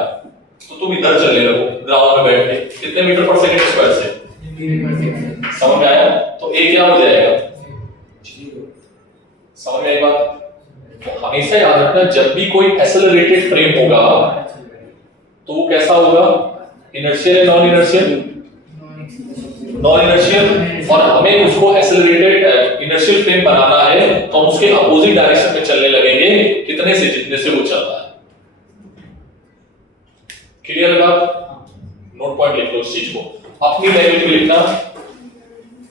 तो तुम इधर चलने लगो ग्राउंड में बैठ के, कितने मीटर पर सेकंड स्क्वायर से? समझ में आया? तो ए क्या हो जाएगा? समझ में आई बात? तो हमेशा याद रखना, जब भी कोई एक्सेलरेटेड फ्रेम होगा तो वो कैसा होगा? इनर्शियल या नॉन इनर्शियल? Non inertial. और हमें उसको एक्सेलरेटेड इनर्शियल फ्रेम बनाना है तो हम उसके अपोजिट डायरेक्शन में चलने लगेंगे, कितने से? जितने से वो चल रहा है। क्लियर है बात? नोट पॉइंट लिख लो इस चीज को, अपनी लैंग्वेज में लिखना,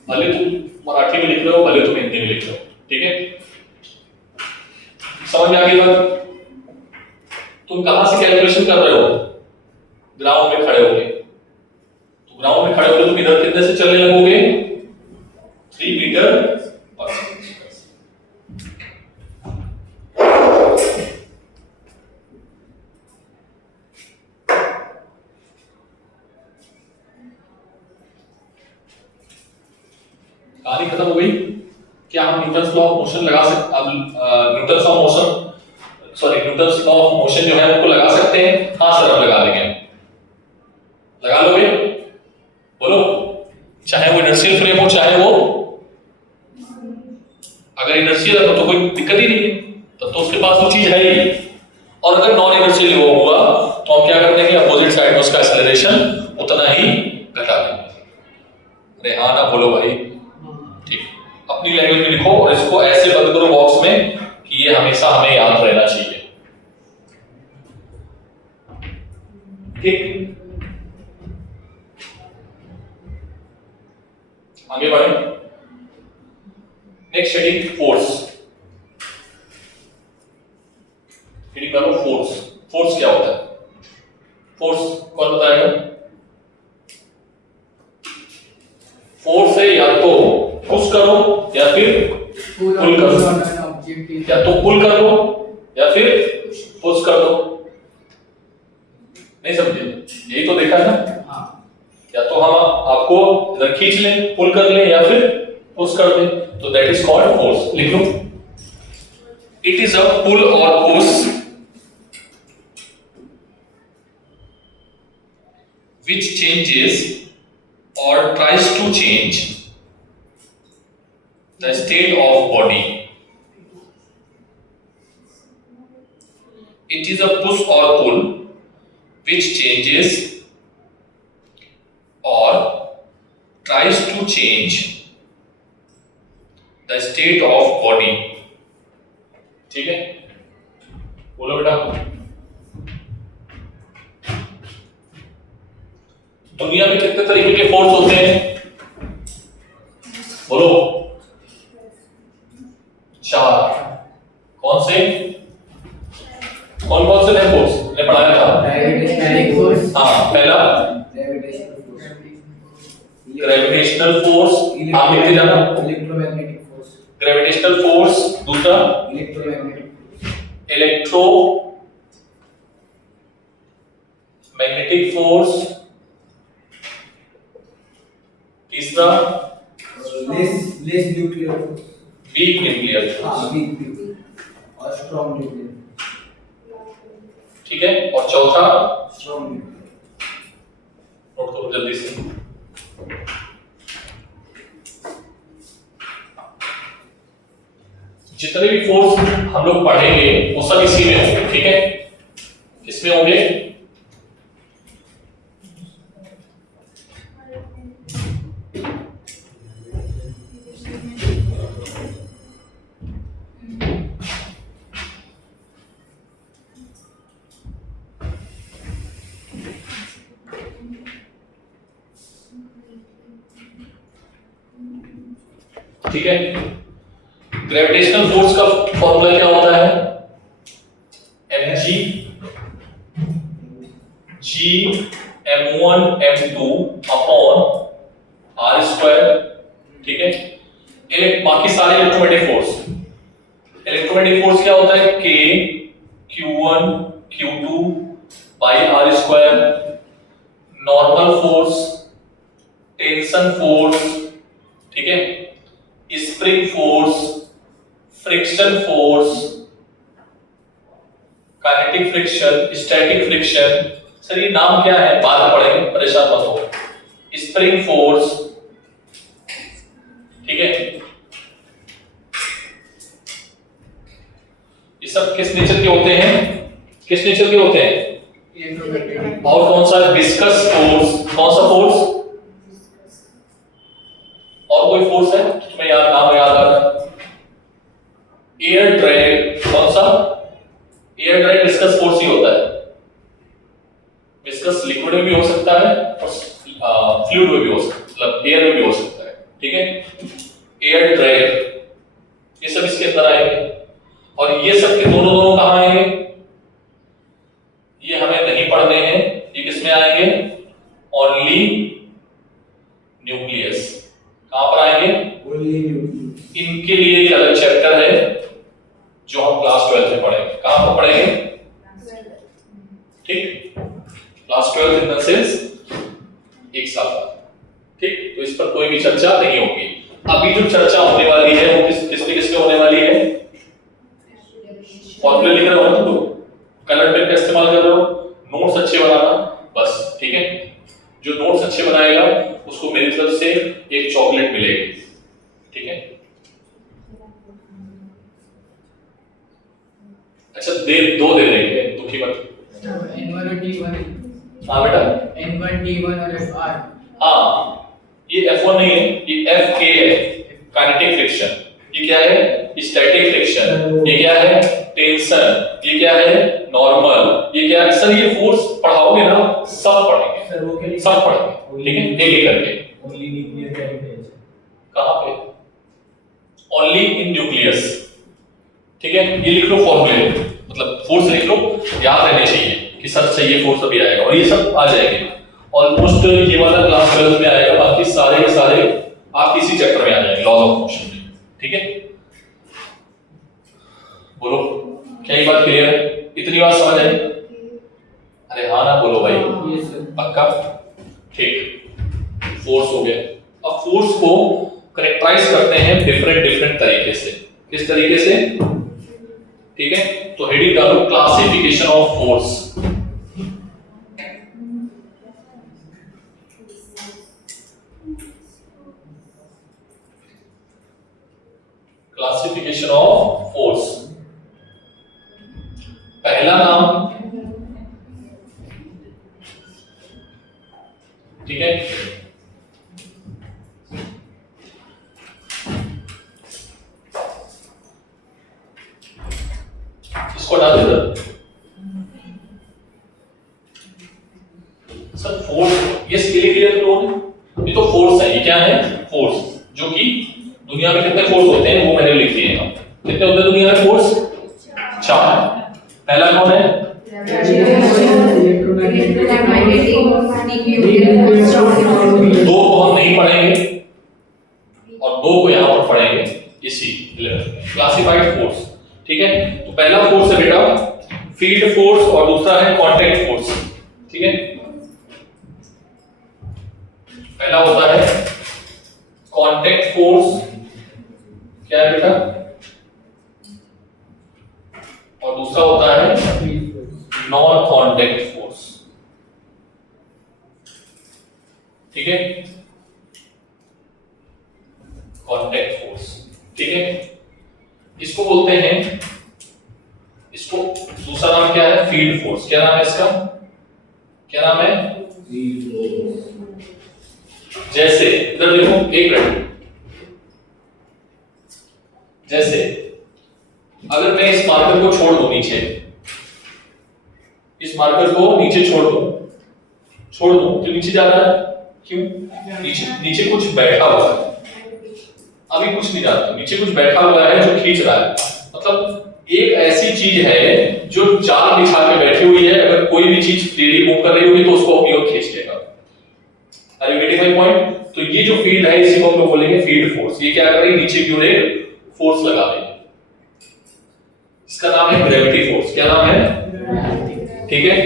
भले तुम मराठी में लिख रहे हो भले तुम हिंदी में लिख रहे हो। ठीक है, समझ में आ गई बात? तुम कहां से कैलकुलेशन कर रहे हो? ग्राउंड में खड़े होके। तो ग्राउंड में खड़े होके तुम इधर कितने से चलने लगोगे? 3 मीटर पर सेकंड। कहानी खत्म हो गई। क्या हम न्यूटन्स लॉ ऑफ मोशन लगा सकते? अब Newton's of motion, sorry Newton's law of motion जो है उनको लगा सकते हैं? हाँ सर हम लगा लेंगे। लगा लोगे? बोलो, चाहे वो इनर्शियल फ्रेम हो चाहे वो, अगर इनर्शियल है तो कोई दिक्कत ही नहीं। पास वो चीज है ही, और अगर नॉन इनर्शियल हुआ तो हम क्या कर देंगे, अपोजिट साइड में उसका एक्सेलरेशन उतना ही घटा देंगे। अरे हाँ ना बोलो भाई, ठीक, अपनी लैंग्वेज में लिखो और इसको ऐसे बंद करो बॉक्स में कि ये हमेशा हमें याद रहना चाहिए। ठीक, आगे बढ़े। Next heading force. हेडिंग करो फोर्स। फोर्स क्या होता है? फोर्स कौन बताएगा? फोर्स है या तो पुश करो या फिर पुल करो, या तो पुल कर दो या फिर पुश कर दो। नहीं समझे? यही तो देखा ना। या तो हम आपको इधर खींच लें, पुल कर लें, या फिर पुश कर दें, तो दैट इज कॉल्ड फोर्स। लिख लो, इट इज अ पुल और push which changes or tries to change the state of body. It is a push or pull which changes or tries to change the state of body. ठीक है, बोलो बेटा। दुनिया में कितने तरीके के फोर्स होते हैं? बोलो। 4। कौन से? कौन कौन से फोर्स ने पढ़ाया था? Gravitational force. हाँ, पहला ग्रेविटेशनल फोर्स। आप लिखते जाना। Electromagnetic force. Gravitational force. दूसरा इलेक्ट्रो मैग्नेटिक फोर्स। तीसरा less nuclear force. Weak nuclear हाँ, फोर्स। वीक और स्ट्रॉन्ग न्यूक्लियर। ठीक है, और चौथा स्ट्रॉन्ग न्यूक्लियर। नोट करो जल्दी से। जितने भी फोर्स हम लोग पढ़ेंगे वो सब इसी में होंगे। ठीक है, किसमें होंगे? ठीक है, ग्रेविटेशनल फोर्स का फॉर्मूला क्या होता है? mg g m1 m2 upon r square. ठीक है, बाकी सारे इलेक्ट्रोमैग्नेटिक फोर्स। इलेक्ट्रोमैग्नेटिक फोर्स क्या होता है? k q1 q2 by r square. Normal force, tension force, ठीक है, spring force, friction force, kinetic friction, static friction. Sir ये नाम क्या है? बाद में पढ़ेंगे, परेशान मत हो। स्प्रिंग फोर्स, ठीक है, ये सब किस नेचर के होते हैं? किस नेचर के होते हैं? और कौन सा? Viscous force. कौन सा फोर्स? और कोई फोर्स है तुम्हें नाम याद आ रहा है? Air drag. कौन सा? एयर ड्रैग विस्कस फोर्स ही होता है। विस्कस लिक्विड में भी हो सकता है और फ्लूइड में भी हो सकता है, मतलब एयर में भी हो सकता है। ठीक है, एयर ड्रैग, ये सब इसके अंदर आएंगे। और ये सब के दोनों कहां आएंगे? ये हमें नहीं पढ़ने हैं। ये किसमें आएंगे? Only nucleus. कहां पर आएंगे? इनके लिए एक अलग चैप्टर है जो हम क्लास 12 में पढ़ेंगे। कहां पर पढ़ेंगे? ठीक, क्लास 12 इन द सेंस एक साल बाद। ठीक, तो इस पर कोई भी चर्चा नहीं होगी। अभी जो चर्चा होने वाली है वो किस पे होने वाली है? फॉर्मूले लिख रहे हो ना तुम लोग, कलर पेन का इस्तेमाल कर रहे हो, नोट्स अच्छे बनाना बस। ठीक है, जो नोट्स अच्छे बनाएगा उसको मेरी तरफ से एक चॉकलेट मिलेगी। ठीक है, अच्छा दो दे देंगे, दुखी मत। N1 और T1, हाँ बेटा, N1 T1 और FR। हाँ ये F1 नहीं है, ये FK है, काइनेटिक फ्रिक्शन। ये क्या है? Static friction. ये क्या है? टेंशन। ये क्या है? नॉर्मल। ये क्या है? सर ये फोर्स पढ़ाओगे ना, सब पढ़ेंगे सर वो के लिए सब पढ़ेंगे, ठीक है, एक एक करके। Only nuclear characters. कहाँ पे? ओनली इन न्यूक्लियस, ठीक है। ये लिख लो फॉर्मूले, मतलब फोर्स लिख लो, याद रहने चाहिए कि सर चाहिए फोर्स अभी आएगा, और ये सब आ जाएंगे ऑलमोस्ट। ये वाला क्लास 12 में आएगा, बाकी सारे के सारे आप इसी चैप्टर में आ जाएंगे, लॉज ऑफ मोशन में, ठीक है। बोलो, क्या ये बात क्लियर है? इतनी बात समझ आई? अरे हाँ ना बोलो भाई, Yes sir। पक्का? ठीक, फोर्स हो गया। अब फोर्स को करेक्टराइज करते हैं डिफरेंट तरीके से। किस तरीके से? ठीक है, तो हेडिंग डालो classification of force. Classification of force. पहला नाम, ठीक है, इसको डाल दे सर। फोर्स, ये क्लियर तो है, ये तो फोर्स है। ये क्या है? फोर्स, जो कि दुनिया में कितने फोर्स होते हैं वो मैंने लिख दिए हैं। कितने होते हैं दुनिया में फोर्स? 4। पहला कौन है? दो को हम नहीं पढ़ेंगे और दो को यहां पर पढ़ेंगे इसी क्लासिफाइड फोर्स, ठीक है। तो पहला फोर्स है बेटा फील्ड फोर्स और दूसरा है कांटेक्ट फोर्स, ठीक है। पहला होता है कांटेक्ट फोर्स, क्या है बेटा, और दूसरा होता है नॉन कांटेक्ट फोर्स, ठीक है। कांटेक्ट फोर्स, ठीक है, इसको बोलते हैं, इसको दूसरा नाम क्या है? Field force. क्या नाम है इसका? क्या नाम है? Field force. जैसे इधर देखो, एक मिनट, जैसे अगर मैं इस मार्कर को छोड़ दूं नीचे, इस मार्कर को नीचे छोड़ दूं तो नीचे जा रहा है, क्यों? नीचे कुछ बैठा हुआ है, अभी कुछ नहीं जाता, नीचे कुछ बैठा हुआ है जो खींच रहा है। मतलब एक ऐसी चीज है जो जाल बिछा के बैठी हुई है, अगर कोई भी चीज फ्रीली मूव कर रही होगी तो उसको अपनी ओर खींच लेगा। Are you getting my point? तो ये जो फील्ड है इसी को हम लोग बोलेंगे फील्ड फोर्स। ये क्या करेगी? नीचे की ओर एक फोर्स लगा देगी, इसका नाम है ग्रेविटी फोर्स। क्या नाम है? ठीक है,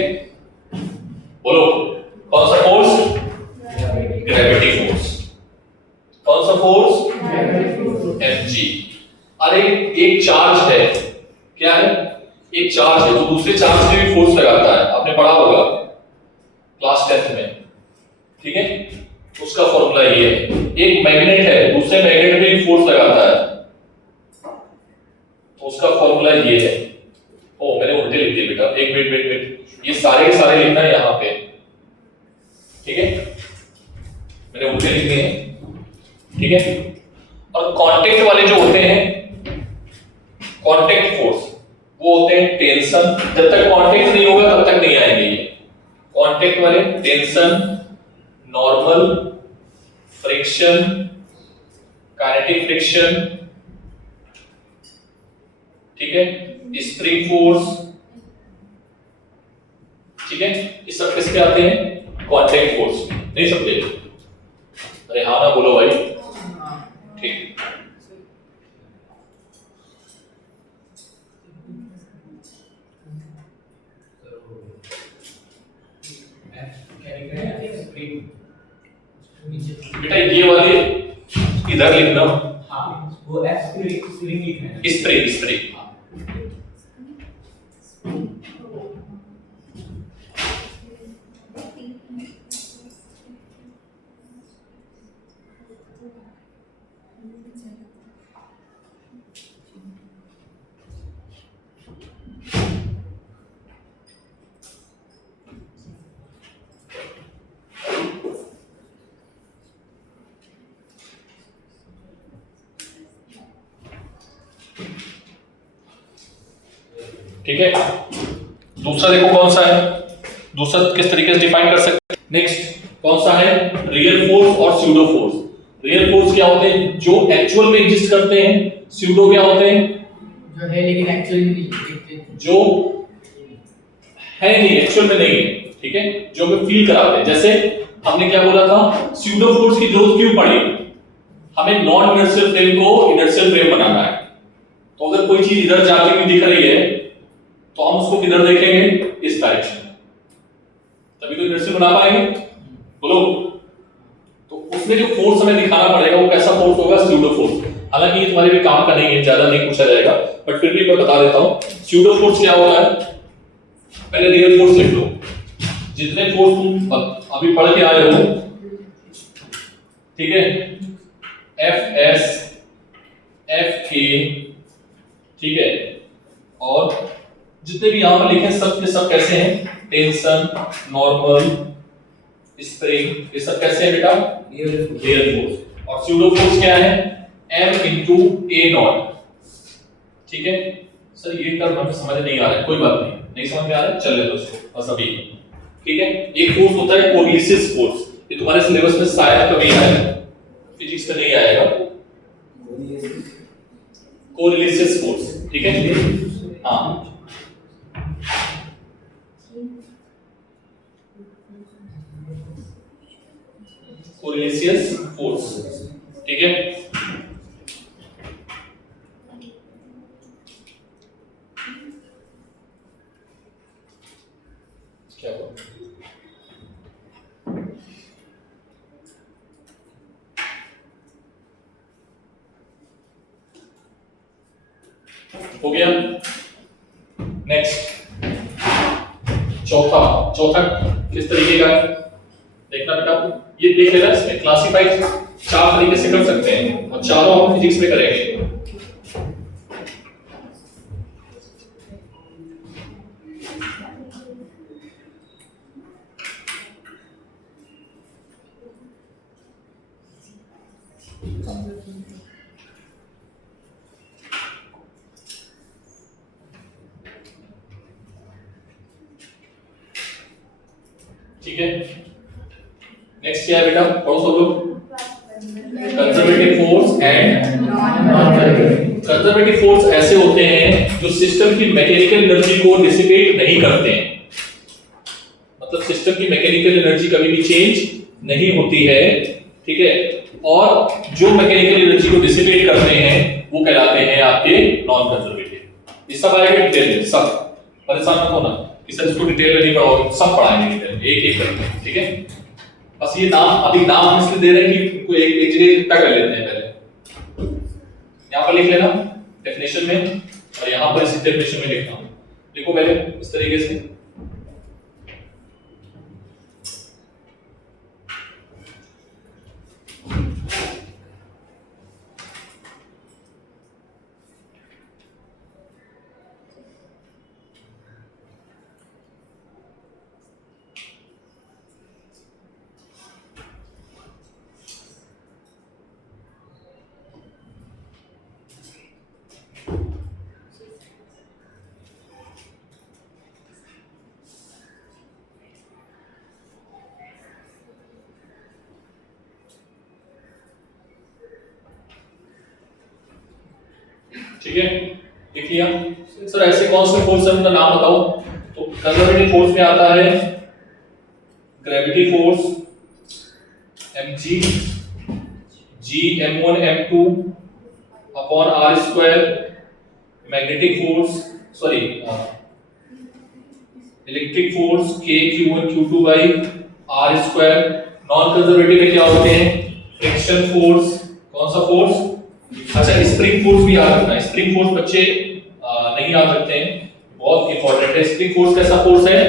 बोलो कौन सा फोर्स? Gravity force. कौन सा फोर्स? Fg। अरे एक चार्ज है, क्या है? एक चार्ज है जो दूसरे चार्ज पे भी फोर्स लगाता है, आपने पढ़ा होगा क्लास 10th में, ठीक है। उसका फॉर्मूला ये है, एक मैग्नेट है दूसरे मैग्नेट पे भी फोर्स लगाता है, तो उसका फॉर्मूला ये है। ओ मैंने उल्टे लिख दिए बेटा, एक मिनट, ये सारे के सारे लिखना है यहां पे, ठीक है, मैंने उल्टे लिख दिए हैं, ठीक है। और कांटेक्ट वाले जो होते हैं, कांटेक्ट फोर्स, वो होते हैं टेंशन। जब तक कांटेक्ट नहीं होगा तब तक नहीं आएंगे ये कांटेक्ट वाले। Tension, normal, friction, kinetic friction, ठीक है, स्प्रिंग फोर्स, ठीक है। ये सब किसके आते हैं? Contact force. नहीं समझे? अरे हाँ ना बोलो भाई, ठीक। बेटा ये वाले इधर लिखना, हाँ वो स्प्रिंग लिखना है। स्प्रिंग। ठीक है, दूसरा देखो कौन सा है, दूसरा किस तरीके से डिफाइन कर सकते हैं। नेक्स्ट कौन सा है, रियल फोर्स और स्यूडो फोर्स। रियल फोर्स क्या होते हैं, जो एक्चुअल में एग्जिस्ट करते हैं। स्यूडो क्या होते हैं, जो है लेकिन एक्चुअली नहीं, जो है नहीं, एक्चुअल में नहीं है, ठीक है, जो हमें फील कराते हैं। जैसे हमने क्या बोला था, स्यूडो फोर्स की जरूरत क्यों पड़ी, हमें नॉन इनर्शियल फ्रेम को इनर्शियल फ्रेम बनाना है। तो अगर कोई चीज इधर जाती हुई दिख रही है तो हम उसको किधर देखेंगे, इस डायरेक्शन में, तभी तो इनर्शियल बना पाएंगे, बोलो। तो उसमें जो फोर्स हमें दिखाना पड़ेगा वो कैसा फोर्स होगा, स्यूडो फोर्स। हालांकि ये तुम्हारे भी काम का नहीं है, ज्यादा नहीं पूछा जाएगा, बट फिर भी मैं बता देता हूं स्यूडो फोर्स क्या होता है। पहले रियल फोर्स लिख लो, जितने फोर्स तुम अभी पढ़ के आए हो, ठीक है, एफ एस, एफ के, ठीक है, और जितने भी यहां पर लिखे सब के सब कैसे हैं, टेंशन, नॉर्मल, स्प्रिंग, ये सब कैसे हैं बेटा, रियल फोर्स। और स्यूडो फोर्स क्या है, m इंटू ए नॉट, ठीक है। सर ये टर्म हमें समझ नहीं आ रहा है, कोई बात नहीं, नहीं समझ में आ रहा है, चल ले दोस्तों बस अभी, ठीक है। एक फोर्स होता है कोलिसिस फोर्स, ये तुम्हारे सिलेबस में शायद कभी आया, फिजिक्स में नहीं आएगा, कोलिसिस फोर्स, ठीक है। हाँ, कोलिसियस फोर्स, ठीक है। क्या हुआ, हो गया। नेक्स्ट चौथा, चौथा किस तरीके का है देखना बेटा, ये देख लेना, इसमें क्लासिफाई 4 तरीके से कर सकते हैं और चारों हम फिजिक्स में करेंगे। ठीक है, नेक्स्ट क्या है बेटा, पढ़ो सब लोग, conservative force and non conservative force ऐसे होते हैं जो सिस्टम की मैकेनिकल एनर्जी को डिसिपेट नहीं करते हैं, मतलब सिस्टम की मैकेनिकल एनर्जी कभी भी चेंज नहीं होती है, ठीक है। और जो मैकेनिकल एनर्जी को डिसिपेट करते हैं वो कहलाते हैं आपके नॉन कंजर्वेटिव। ये सब आएगा डिटेल में, सब परेशान मत होना कि सर इसको डिटेल में नहीं पढ़ाओगे, सब पढ़ाएंगे डिटेल में एक एक करके, ठीक है। बस ये नाम अभी नाम हम इसलिए दे रहे हैं कि कोई एक जगह इकट्ठा कर लेते हैं, पहले यहाँ पर लिख लेना डेफिनेशन में और यहाँ पर इसी डेफिनेशन में लिखना, देखो पहले इस तरीके से। ठीक है, लिख लिया। सर ऐसे कौन से फोर्स है उनका नाम बताओ, तो कंजर्वेटिव फोर्स में आता है gravity force mg, g m1 m2 upon r square, magnetic force sorry electric force k q1 q2 by r square. Non conservative में क्या होते हैं, फ्रिक्शन फोर्स, कौन सा फोर्स, अच्छा स्प्रिंग फोर्स भी याद रखना, स्प्रिंग फोर्स बच्चे नहीं याद रखते हैं, बहुत इंपॉर्टेंट है। स्प्रिंग फोर्स कैसा फोर्स है,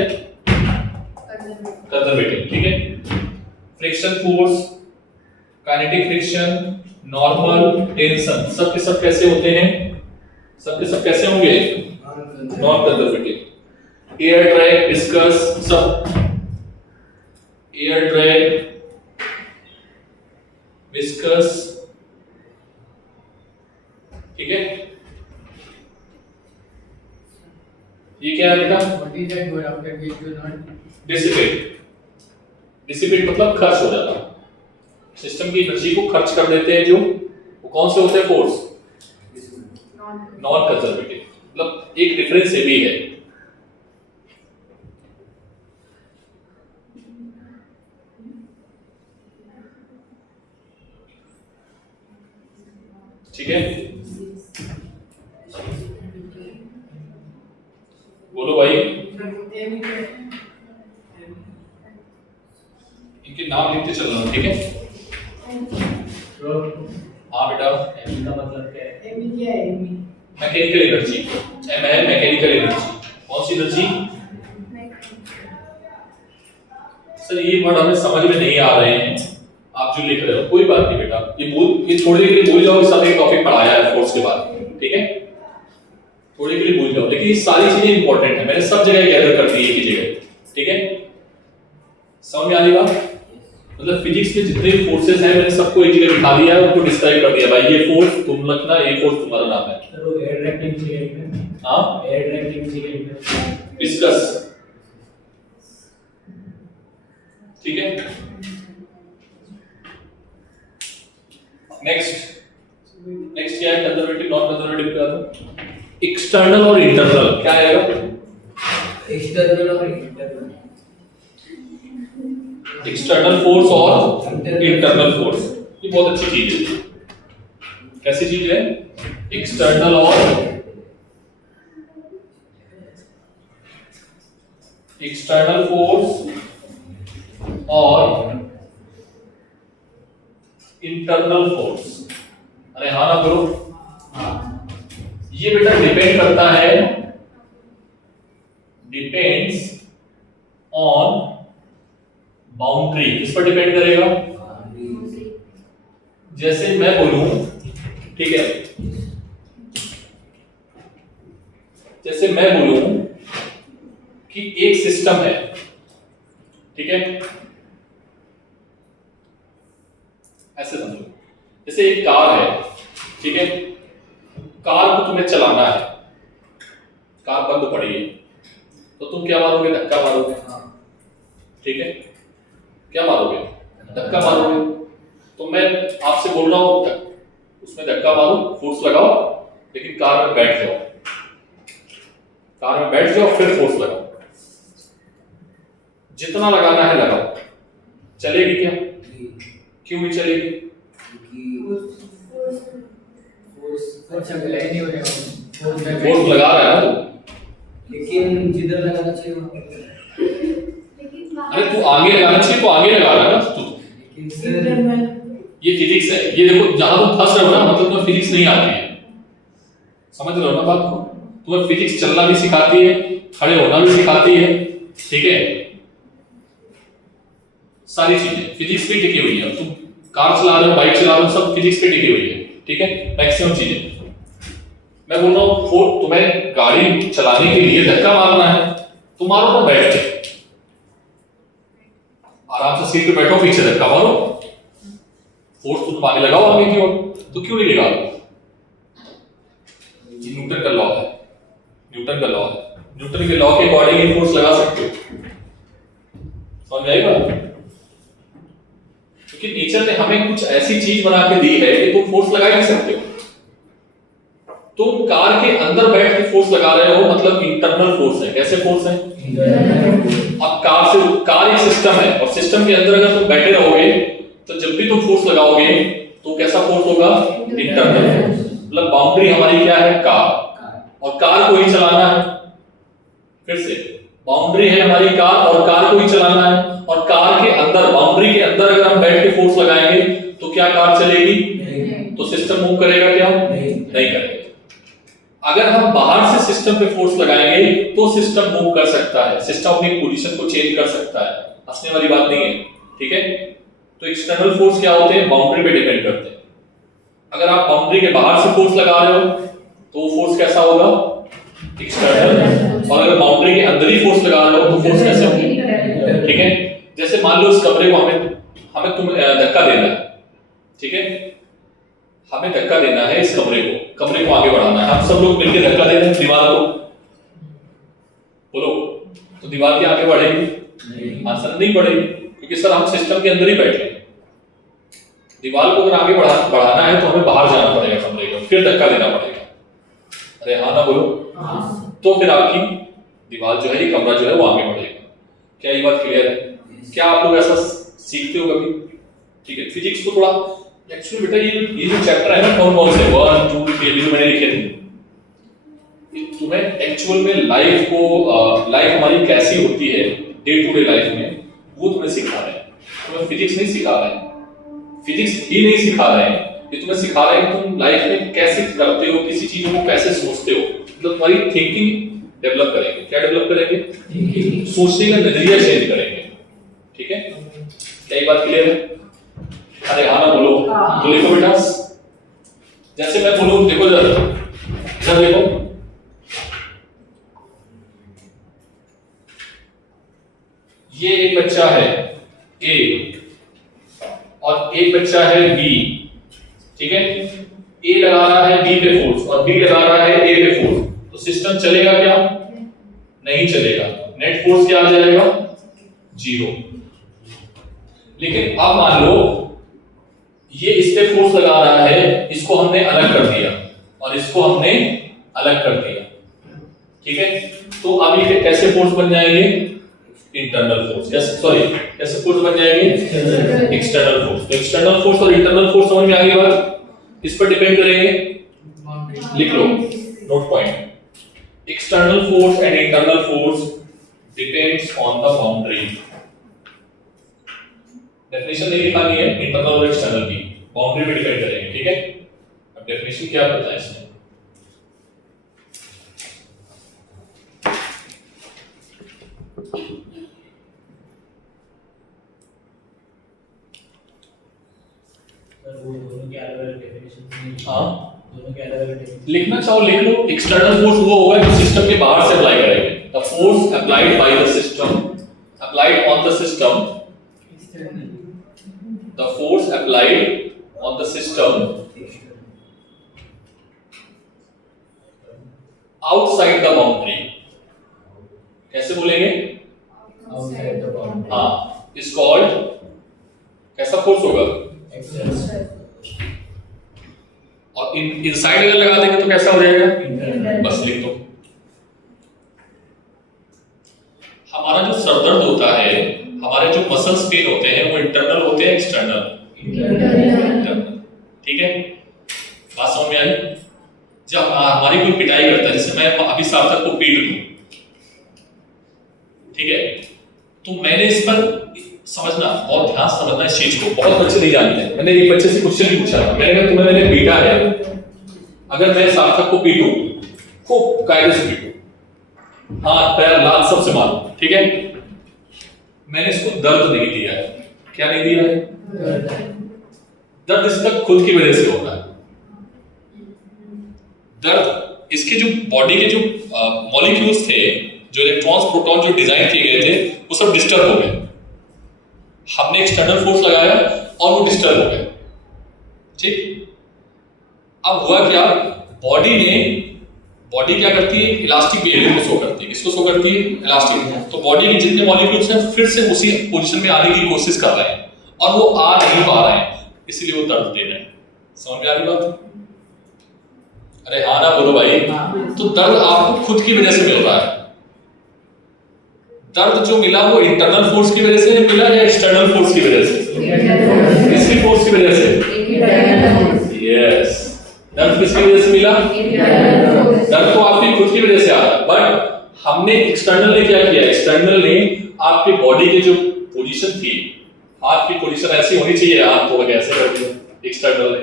कंजर्वेटिव, ठीक है। Friction force, kinetic friction, normal, tension, सब के सब कैसे होते हैं, सब के सब कैसे होंगे, non conservative. Air drag, viscous, सब एयर ड्रैग, विस्कस, ठीक है। ये क्या है बेटा? What is that word after which do not? Dissipate. Dissipate मतलब खर्च हो जाना, सिस्टम की एनर्जी को खर्च कर देते हैं, जो वो कौन से होते हैं? Force non conservative. मतलब एक डिफरेंस ये भी है। ठीक है, बोलो भाई, इनके नाम लिखते चलना, ठीक है? हाँ बेटा, एमी का मतलब क्या है? एमी क्या है? ME mechanical energy. एम है मैकेनिकल एनर्जी। कौन सी एनर्जी? सर ये वर्ड हमें समझ में नहीं आ रहे हैं, आप जो लिख रहे हो। कोई बात नहीं बेटा, ये थोड़ी देर के लिए भूल जाओ, सब एक टॉपिक पढ़ाया है फोर्स के बाद, ठीक है? थोड़ी के लिए भूल जाओ, लेकिन ये सारी चीजें इंपॉर्टेंट है, मैंने सब जगह गैदर कर दी है एक ही जगह, ठीक है? समझ में आ रही बात? मतलब फिजिक्स में जितने भी फोर्सेस हैं मैंने सबको एक जगह दिखा दिया है, उनको डिस्क्राइब कर दिया, भाई ये फोर्स तुम रखना, ये फोर्स तुम्हारा नाम है। सर वो एयर ड्रैग टीम से लिखना है। हाँ, एयर ड्रैग टीम से लिखना है। डिस्कस, ठीक है? नेक्स्ट क्या है? कंजर्वेटिव नॉन कंजर्वेटिव क्या था? एक्सटर्नल और इंटरनल क्या आएगा? एक्सटर्नल और इंटरनल। एक्सटर्नल फोर्स और इंटरनल फोर्स, ये बहुत अच्छी चीज है। कैसी चीज है? एक्सटर्नल और एक्सटर्नल फोर्स और इंटरनल फोर्स। अरे हाँ ना करो। ये बेटा डिपेंड करता है, डिपेंड्स ऑन बाउंड्री। किस पर डिपेंड करेगा? जैसे मैं बोलूं, ठीक है, जैसे मैं बोलूं कि एक सिस्टम है, ठीक है, ऐसे समझो, जैसे एक कार है, ठीक है, कार को तुम्हें चलाना है, कार बंद पड़ी है, तो तुम क्या मारोगे? धक्का मारोगे, ठीक है? क्या मारोगे? धक्का मारोगे। तो मैं आपसे बोल रहा हूं उसमें धक्का मारो, फोर्स लगाओ, लेकिन कार में बैठ जाओ, कार में बैठ जाओ, फिर फोर्स लगाओ, जितना लगाना है लगाओ। चलेगी क्या? क्यों नहीं चलेगी? अच्छा अप्लाई नहीं हो रहा है। फोर्स लगा रहा है ना तू, लेकिन जिधर लगाना चाहिए वहां पर। अरे तू आगे लगाना चाहिए तो आगे लगा रहा है ना तू। लेकिन सर इंटरनल ये फिजिक्स है, ये देखो जहां तुम फंस रहे हो ना, मतलब तुम्हें फिजिक्स नहीं आती है, समझ रहे हो ना बात को? तुम्हें फिजिक्स चलना भी सिखाती है, खड़े होना भी सिखाती है, ठीक है? सारी चीजें फिजिक्स पे टिकी हुई है। तुम कार चला रहे हो, बाइक चला रहे हो, सब फिजिक्स पे टिकी हुई है, ठीक है? मैक्सिमम चीजें मैं बोल रहा हूँ, तुम्हें गाड़ी चलाने के लिए धक्का मारना है, तुम मारो ना बैठ के, आराम से सीट पे बैठो, पीछे धक्का मारो, फोर्स तुम आगे लगाओ आगे की ओर। तो क्यों नहीं लगा? ये न्यूटन का लॉ है, न्यूटन का लॉ है, न्यूटन के लॉ के अकॉर्डिंग ही फोर्स लगा सकते हो। समझ में आएगा? क्योंकि नेचर ने हमें कुछ ऐसी चीज बना के दी है कि तुम फोर्स लगा ही नहीं सकते हो। तुम कार के अंदर बैठ के फोर्स लगा रहे हो, मतलब इंटरनल फोर्स है। कैसे फोर्स है? अब कार एक सिस्टम है, और सिस्टम के अंदर अगर तुम बैठे रहोगे तो जब भी तुम फोर्स लगाओगे तो कैसा फोर्स होगा? Internal force. मतलब बाउंड्री हमारी क्या है? कार, और कार को ही चलाना है। फिर से बाउंड्री है हमारी कार, और कार को ही चलाना है, और कार के अंदर, बाउंड्री के अंदर अगर हम बैठ के फोर्स लगाएंगे तो क्या कार चलेगी? तो सिस्टम मूव करेगा क्या? नहीं करेगा। अगर हम बाहर से सिस्टम पे फोर्स लगाएंगे तो सिस्टम मूव कर सकता है, सिस्टम अपनी पोजीशन को चेंज कर सकता है। हंसने वाली बात नहीं है, ठीक है? तो एक्सटर्नल फोर्स क्या होते हैं? बाउंड्री पे डिपेंड करते हैं। अगर आप बाउंड्री के बाहर से फोर्स लगा रहे हो तो वो फोर्स कैसा होगा? एक्सटर्नल। और अगर बाउंड्री के अंदर ही फोर्स लगा रहे हो तो फोर्स कैसे होगा? ठीक है? जैसे मान लो इस कमरे को हमें तुम धक्का देना है, ठीक है? हमें धक्का देना है इस कमरे को आगे बढ़ाना है। हम सब लोग मिलकर धक्का दे रहे हैं दीवार को, बोलो, तो दीवार के आगे बढ़ेगी? आंसर नहीं बढ़ेगी, क्योंकि सर हम सिस्टम के अंदर ही बैठे हैं। दीवार को अगर आगे बढ़ाना है तो हमें बाहर जाना पड़ेगा कमरे का, फिर धक्का देना पड़ेगा। अरे हाँ ना बोलो। तो फिर आपकी दीवार जो है, ये कमरा जो है वो आगे बढ़ेगा। क्या ये बात क्लियर है? क्या आप लोग ऐसा सीखते हो कभी? ठीक है, फिजिक्स को थोड़ा एक्चुअली बेटा ये जो चैप्टर है ना, कौन कौन से 1 2 3 जो मैंने लिखे थे, तुम्हें एक्चुअल में लाइफ हमारी कैसी होती है डे टू डे लाइफ में, वो तुम्हें सिखा रहे हैं। तुम्हें फिजिक्स नहीं सिखा रहे हैं, फिजिक्स ही नहीं सिखा रहे हैं, ये तुम्हें सिखा रहे हैं कि तुम लाइफ में कैसे करते हो, किसी चीजों को कैसे सोचते हो। मतलब तुम्हारी थिंकिंग डेवलप करेंगे। क्या डेवलप करेंगे? सोचने का नजरिया चेंज करेंगे। ठीक है, क्या ये बात क्लियर है? अरे हाँ ना बोलो। तो लिखो बेटा, जैसे मैं बोलूं, देखो जरा देखो, ये एक बच्चा है ए और एक बच्चा है बी। ठीक है, ए लगा रहा है बी पे फोर्स और बी लगा रहा है ए पे फोर्स, तो सिस्टम चलेगा क्या? नहीं चलेगा। नेट फोर्स क्या आ जाएगा? 0। लेकिन अब मान लो ये इस पे फोर्स लगा रहा है, इसको हमने अलग कर दिया और इसको हमने अलग कर दिया। ठीक है, तो अब ये कैसे फोर्स बन जाएंगे? Internal force. कैसे फोर्स बन जाएंगे? External force. तो एक्सटर्नल फोर्स और इंटरनल फोर्स समझ में आ गई बात? इस पर डिपेंड करेंगे। लिख लो note point, external force and internal force depends on the boundary. Definition नहीं लिखानी है इंटरनल और एक्सटर्नल की, बाउंड्री पे डिपेंड करेंगे। ठीक है, अब डेफिनेशन क्या पता है इसमें? लिखना चाहो लिख लो। एक्सटर्नल फोर्स वो होगा जो सिस्टम के बाहर से अप्लाई करेंगे। The force applied by the system, applied on the system, the force applied on the system outside the boundary. कैसे बोलेंगे? Outside the boundary. हाँ, इज कॉल्ड, कैसा फोर्स होगा? और इनसाइड अगर लगा देंगे तो कैसा हो जाएगा? बस लिख दो। हमारा जो सरदर्द होता है, हमारे जो मसल्स पेन होते हैं, वो इंटरनल होते हैं एक्सटर्नल? इंटरनल। ठीक है, बात समझ में आई? जब हमारी कोई पिटाई करता है, जैसे मैं अभी सार्थक को पीट दूं, ठीक है, तो मैंने इस पर समझना, बहुत ध्यान से समझना इस चीज को। बहुत बच्चे नहीं जानते हैं। मैंने एक बच्चे से क्वेश्चन भी पूछा, मैंने कहा तुम्हें मैंने पीटा है, अगर मैं सार्थक को पीटूं, खूब कायदे से पीटूं, हाथ पैर लात सबसे मारूं, ठीक है, मैंने इसको दर्द नहीं दिया है। क्या नहीं दिया है? दर्द इसका खुद की वजह से होता है। दर्द इसके जो बॉडी के जो मॉलिक्यूल्स थे, जो इलेक्ट्रॉन्स प्रोटॉन जो डिजाइन किए गए थे, वो सब डिस्टर्ब हो गए। हमने एक्सटर्नल फोर्स लगाया और वो डिस्टर्ब हो गए। ठीक, अब हुआ क्या, बॉडी क्या करती है? इलास्टिक बिहेवियर को शो करती है। किसको शो करती है? इलास्टिक। तो बॉडी के जितने मॉलिक्यूल्स हैं फिर से उसी पोजीशन में आने की कोशिश कर रहे हैं और वो आ नहीं पा रहे हैं, इसलिए वो दर्द दे रहे हैं। समझ में आ रही बात? अरे हाँ ना बोलो भाई। तो दर्द आपको खुद की वजह से मिल रहा है। दर्द जो मिला वो इंटरनल फोर्स की वजह से मिला या एक्सटर्नल फोर्स की वजह से? किसकी फोर्स की वजह से? यस, दर्द किसकी वजह से मिला? दर्द तो आपकी खुद की वजह से आ रहा है, बट हमने एक्सटर्नल ने क्या किया? एक्सटर्नल ने आपके बॉडी की जो पोजीशन थी, हाथ की पोजीशन ऐसी होनी चाहिए, हाथ थोड़ा ऐसे कर दिया एक्सटर्नल ने।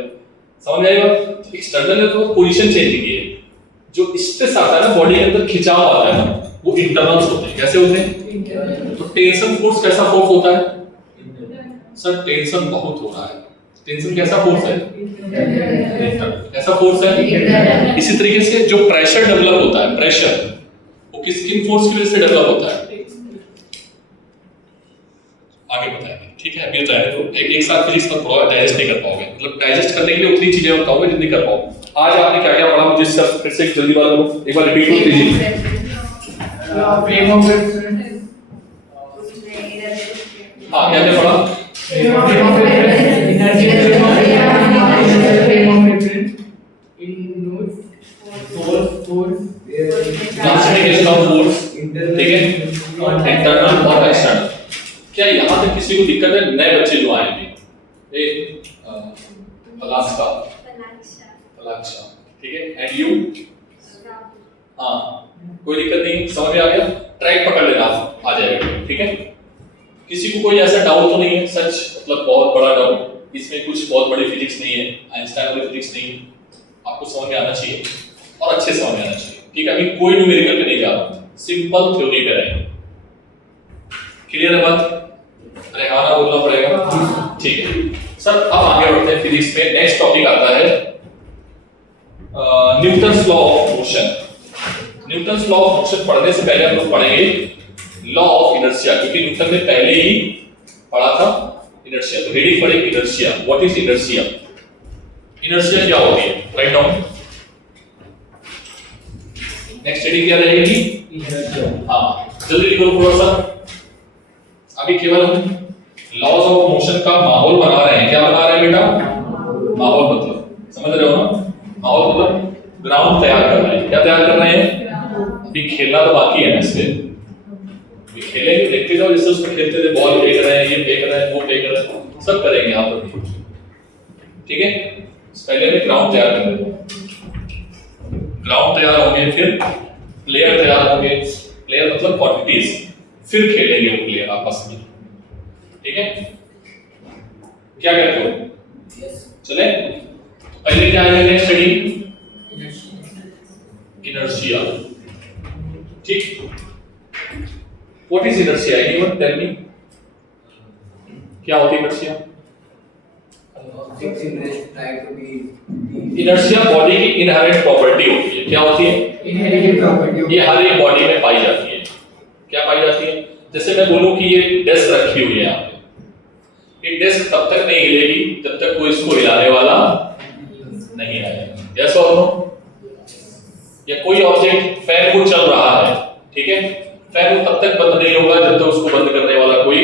समझ में आई बात? एक्सटर्नल ने तो पोजीशन चेंज की है। जो स्ट्रेस आता है ना, बॉडी के अंदर खिंचाव आता है ना, वो इंटरनल्स होते हैं। कैसे होते हैं? तो टेंशन फोर्स कैसा फोर्स होता है? सर टेंशन बहुत हो रहा है। टेंशन कैसा फोर्स है? कैसा फोर्स है? इसी तरीके से जो प्रेशर डेवलप होता है, प्रेशर वो किन फोर्स की वजह से डेवलप होता है? आगे बताएंगे। ठीक है, अभी बताएंगे। तो एक साथ फिजिक्स का थोड़ा डाइजेस्ट नहीं कर पाओगे, मतलब डाइजेस्ट करने के लिए उतनी चीजें बताऊंगा जितनी कर पाओगे। आज आपने क्या क्या पढ़ा, मुझे सब फिर से जल्दी बात करो, एक बार रिपीट कर दीजिए। फ्रेम ऑफ रेफरेंस हाँ क्या क्या पढ़ा? Frame of reference inertial frame of reference in notes force classification of force, ठीक है, इंटरनल और एक्सटर्नल। क्या यहाँ तक किसी को दिक्कत है? नए बच्चे जो आएंगे, अलास्का, ठीक है, एंड यू, हाँ कोई दिक्कत नहीं, समझ में आ गया? ट्रैक पकड़ लेना, आ जाएगा, ठीक है। किसी को कोई ऐसा डाउट तो नहीं है? सच मतलब बहुत बड़ा डाउट, इसमें कुछ बहुत बड़ी फिजिक्स नहीं है, आइंस्टाइन वाली फिजिक्स नहीं है, आपको समझ में आना चाहिए और अच्छे से समझ में आना चाहिए, ठीक है। अभी कोई न्यूमेरिकल पे नहीं जा रहा, सिंपल थ्योरी पे रहेंगे। क्लियर है बात? अरे हाँ ना बोलना पड़ेगा, ठीक है सर। अब आगे बढ़ते हैं फिजिक्स में। नेक्स्ट टॉपिक आता है Newton's law of motion. Newton's law of motion पढ़ने से पहले हम लोग पढ़ेंगे लॉ ऑफ इनर्शिया, क्योंकि न्यूटन ने पहले ही पढ़ा था इनर्शिया। तो रीडिंग पढ़ेंगे inertia. What is inertia? Inertia क्या होती है? Write down. नेक्स्ट रीडिंग क्या रहेगी? हाँ जल्दी लिखो थोड़ा सा। अभी केवल हम लॉज ऑफ मोशन का माहौल बना रहे हैं। क्या बना रहे हैं बेटा? माहौल मतलब समझ रहे हो ना? माहौल मतलब ग्राउंड तैयार कर रहे हैं। क्या तैयार कर रहे हैं? अभी खेलना तो बाकी है ना, इससे खेलेंगे, देखते जाओ जैसे उसमें खेलते थे, बॉल फेंक रहे हैं, ये फेंक रहे हैं, वो फेंक रहे हैं, सब करेंगे यहाँ पर भी, ठीक है। पहले में ग्राउंड तैयार कर रहे हैं, ग्राउंड तैयार होंगे, फिर प्लेयर तैयार होंगे, प्लेयर मतलब क्वांटिटीज, फिर खेलेंगे वो प्लेयर आपस में, ठीक है। क्या कहते हो? चले पहले क्या है? नेक्स्ट स्टडी इनर्शिया, ठीक। What is inertia? Anyone tell me, क्या होती है इनर्शिया? इनर्शिया बॉडी की इनहेरेंट प्रॉपर्टी होती है। क्या होती है? Inherent property. ये हर एक बॉडी में पाई जाती है। क्या पाई जाती है? जैसे मैं बोलूं कि ये डेस्क रखी हुई है यहाँ पे, ये डेस्क तब तक नहीं हिलेगी जब तक कोई इसको हिलाने वाला नहीं आएगा। यस और नो? या कोई ऑब्जेक्ट, फैन को चल रहा है, ठीक है, फैन तब तक बंद नहीं होगा जब तक उसको बंद करने वाला कोई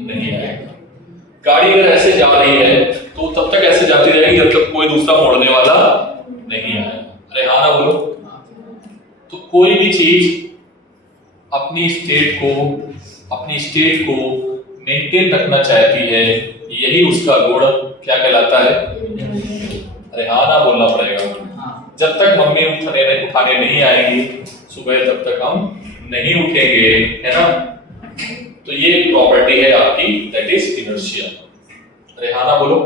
नहीं आएगा। गाड़ी अगर ऐसे जा रही है तो तब तक ऐसे जाती रहेगी जब तक कोई दूसरा मोड़ने वाला नहीं आएगा। अरे हाँ ना बोलो? तो कोई भी चीज अपनी स्टेट को मेंटेन रखना चाहती है, यही उसका गुण क्या कहलाता है? अरे हाँ ना बोलना पड़ेगा। जब तक मम्मी उठाने नहीं आएगी सुबह तब तक हम नहीं उठेंगे, है ना। तो ये प्रॉपर्टी है आपकी, दैट इज इनर्शिया। अरे हाँ ना बोलो?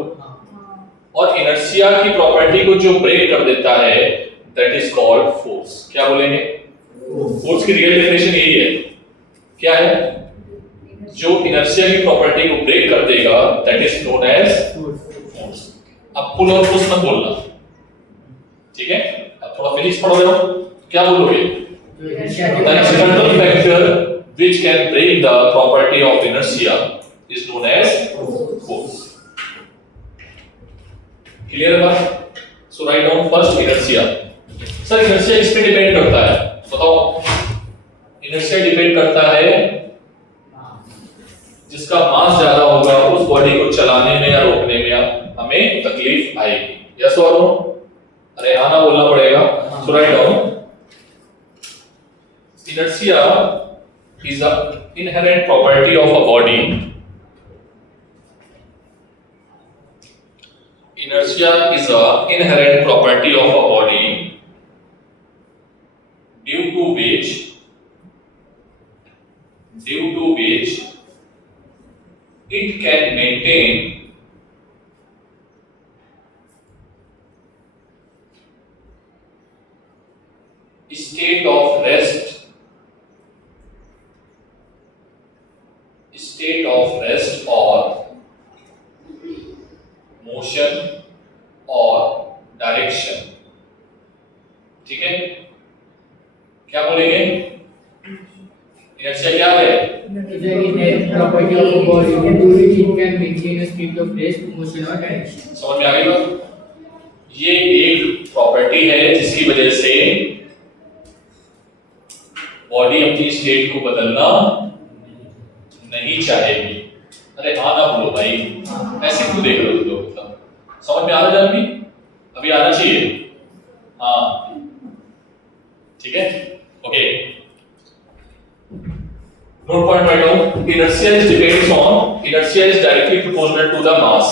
और इनर्शिया की प्रॉपर्टी को जो ब्रेक कर देता है दैट इज कॉल्ड फोर्स। क्या बोलेंगे? फोर्स की रियल डेफिनेशन यही है। क्या है? जो इनर्शिया की प्रॉपर्टी को ब्रेक कर देगा that is known as force. अब पुल और पुश मत बोलना, ठीक है। अब थोड़ा फिजिक्स पढ़ रहे हो, क्या बोलोगे? The external factor which can break the property of inertia is known as force. Clear है बात? So write down first inertia. Sir inertia किस पे डिपेंड करता है? बताओ। inertia डिपेंड करता है जिसका मास ज्यादा होगा उस बॉडी को चलाने में या रोकने में हमें तकलीफ आएगी। यस और नो? अरे हाँ ना बोलना पड़ेगा। So write down inertia is an inherent property of a body. Inertia is an inherent property of a body due to which it can maintain state of rest or motion or direction, ठीक है। क्या बोलेंगे? Inertia क्या है? Property of a body due to which it can maintain a state of rest, motion or direction। समझ में आ गई बात? ये एक प्रॉपर्टी है जिसकी वजह से बॉडी अपनी स्टेट को बदलना नहीं चाहेगी। अरे हाँ ना बोलो भाई, ऐसे क्यों देख रहे हो तुम लोग? मतलब समझ में आ रहा है? अभी आना चाहिए। हाँ ठीक है, okay. Note point right down. Inertia is depends on, inertia is directly proportional to the mass.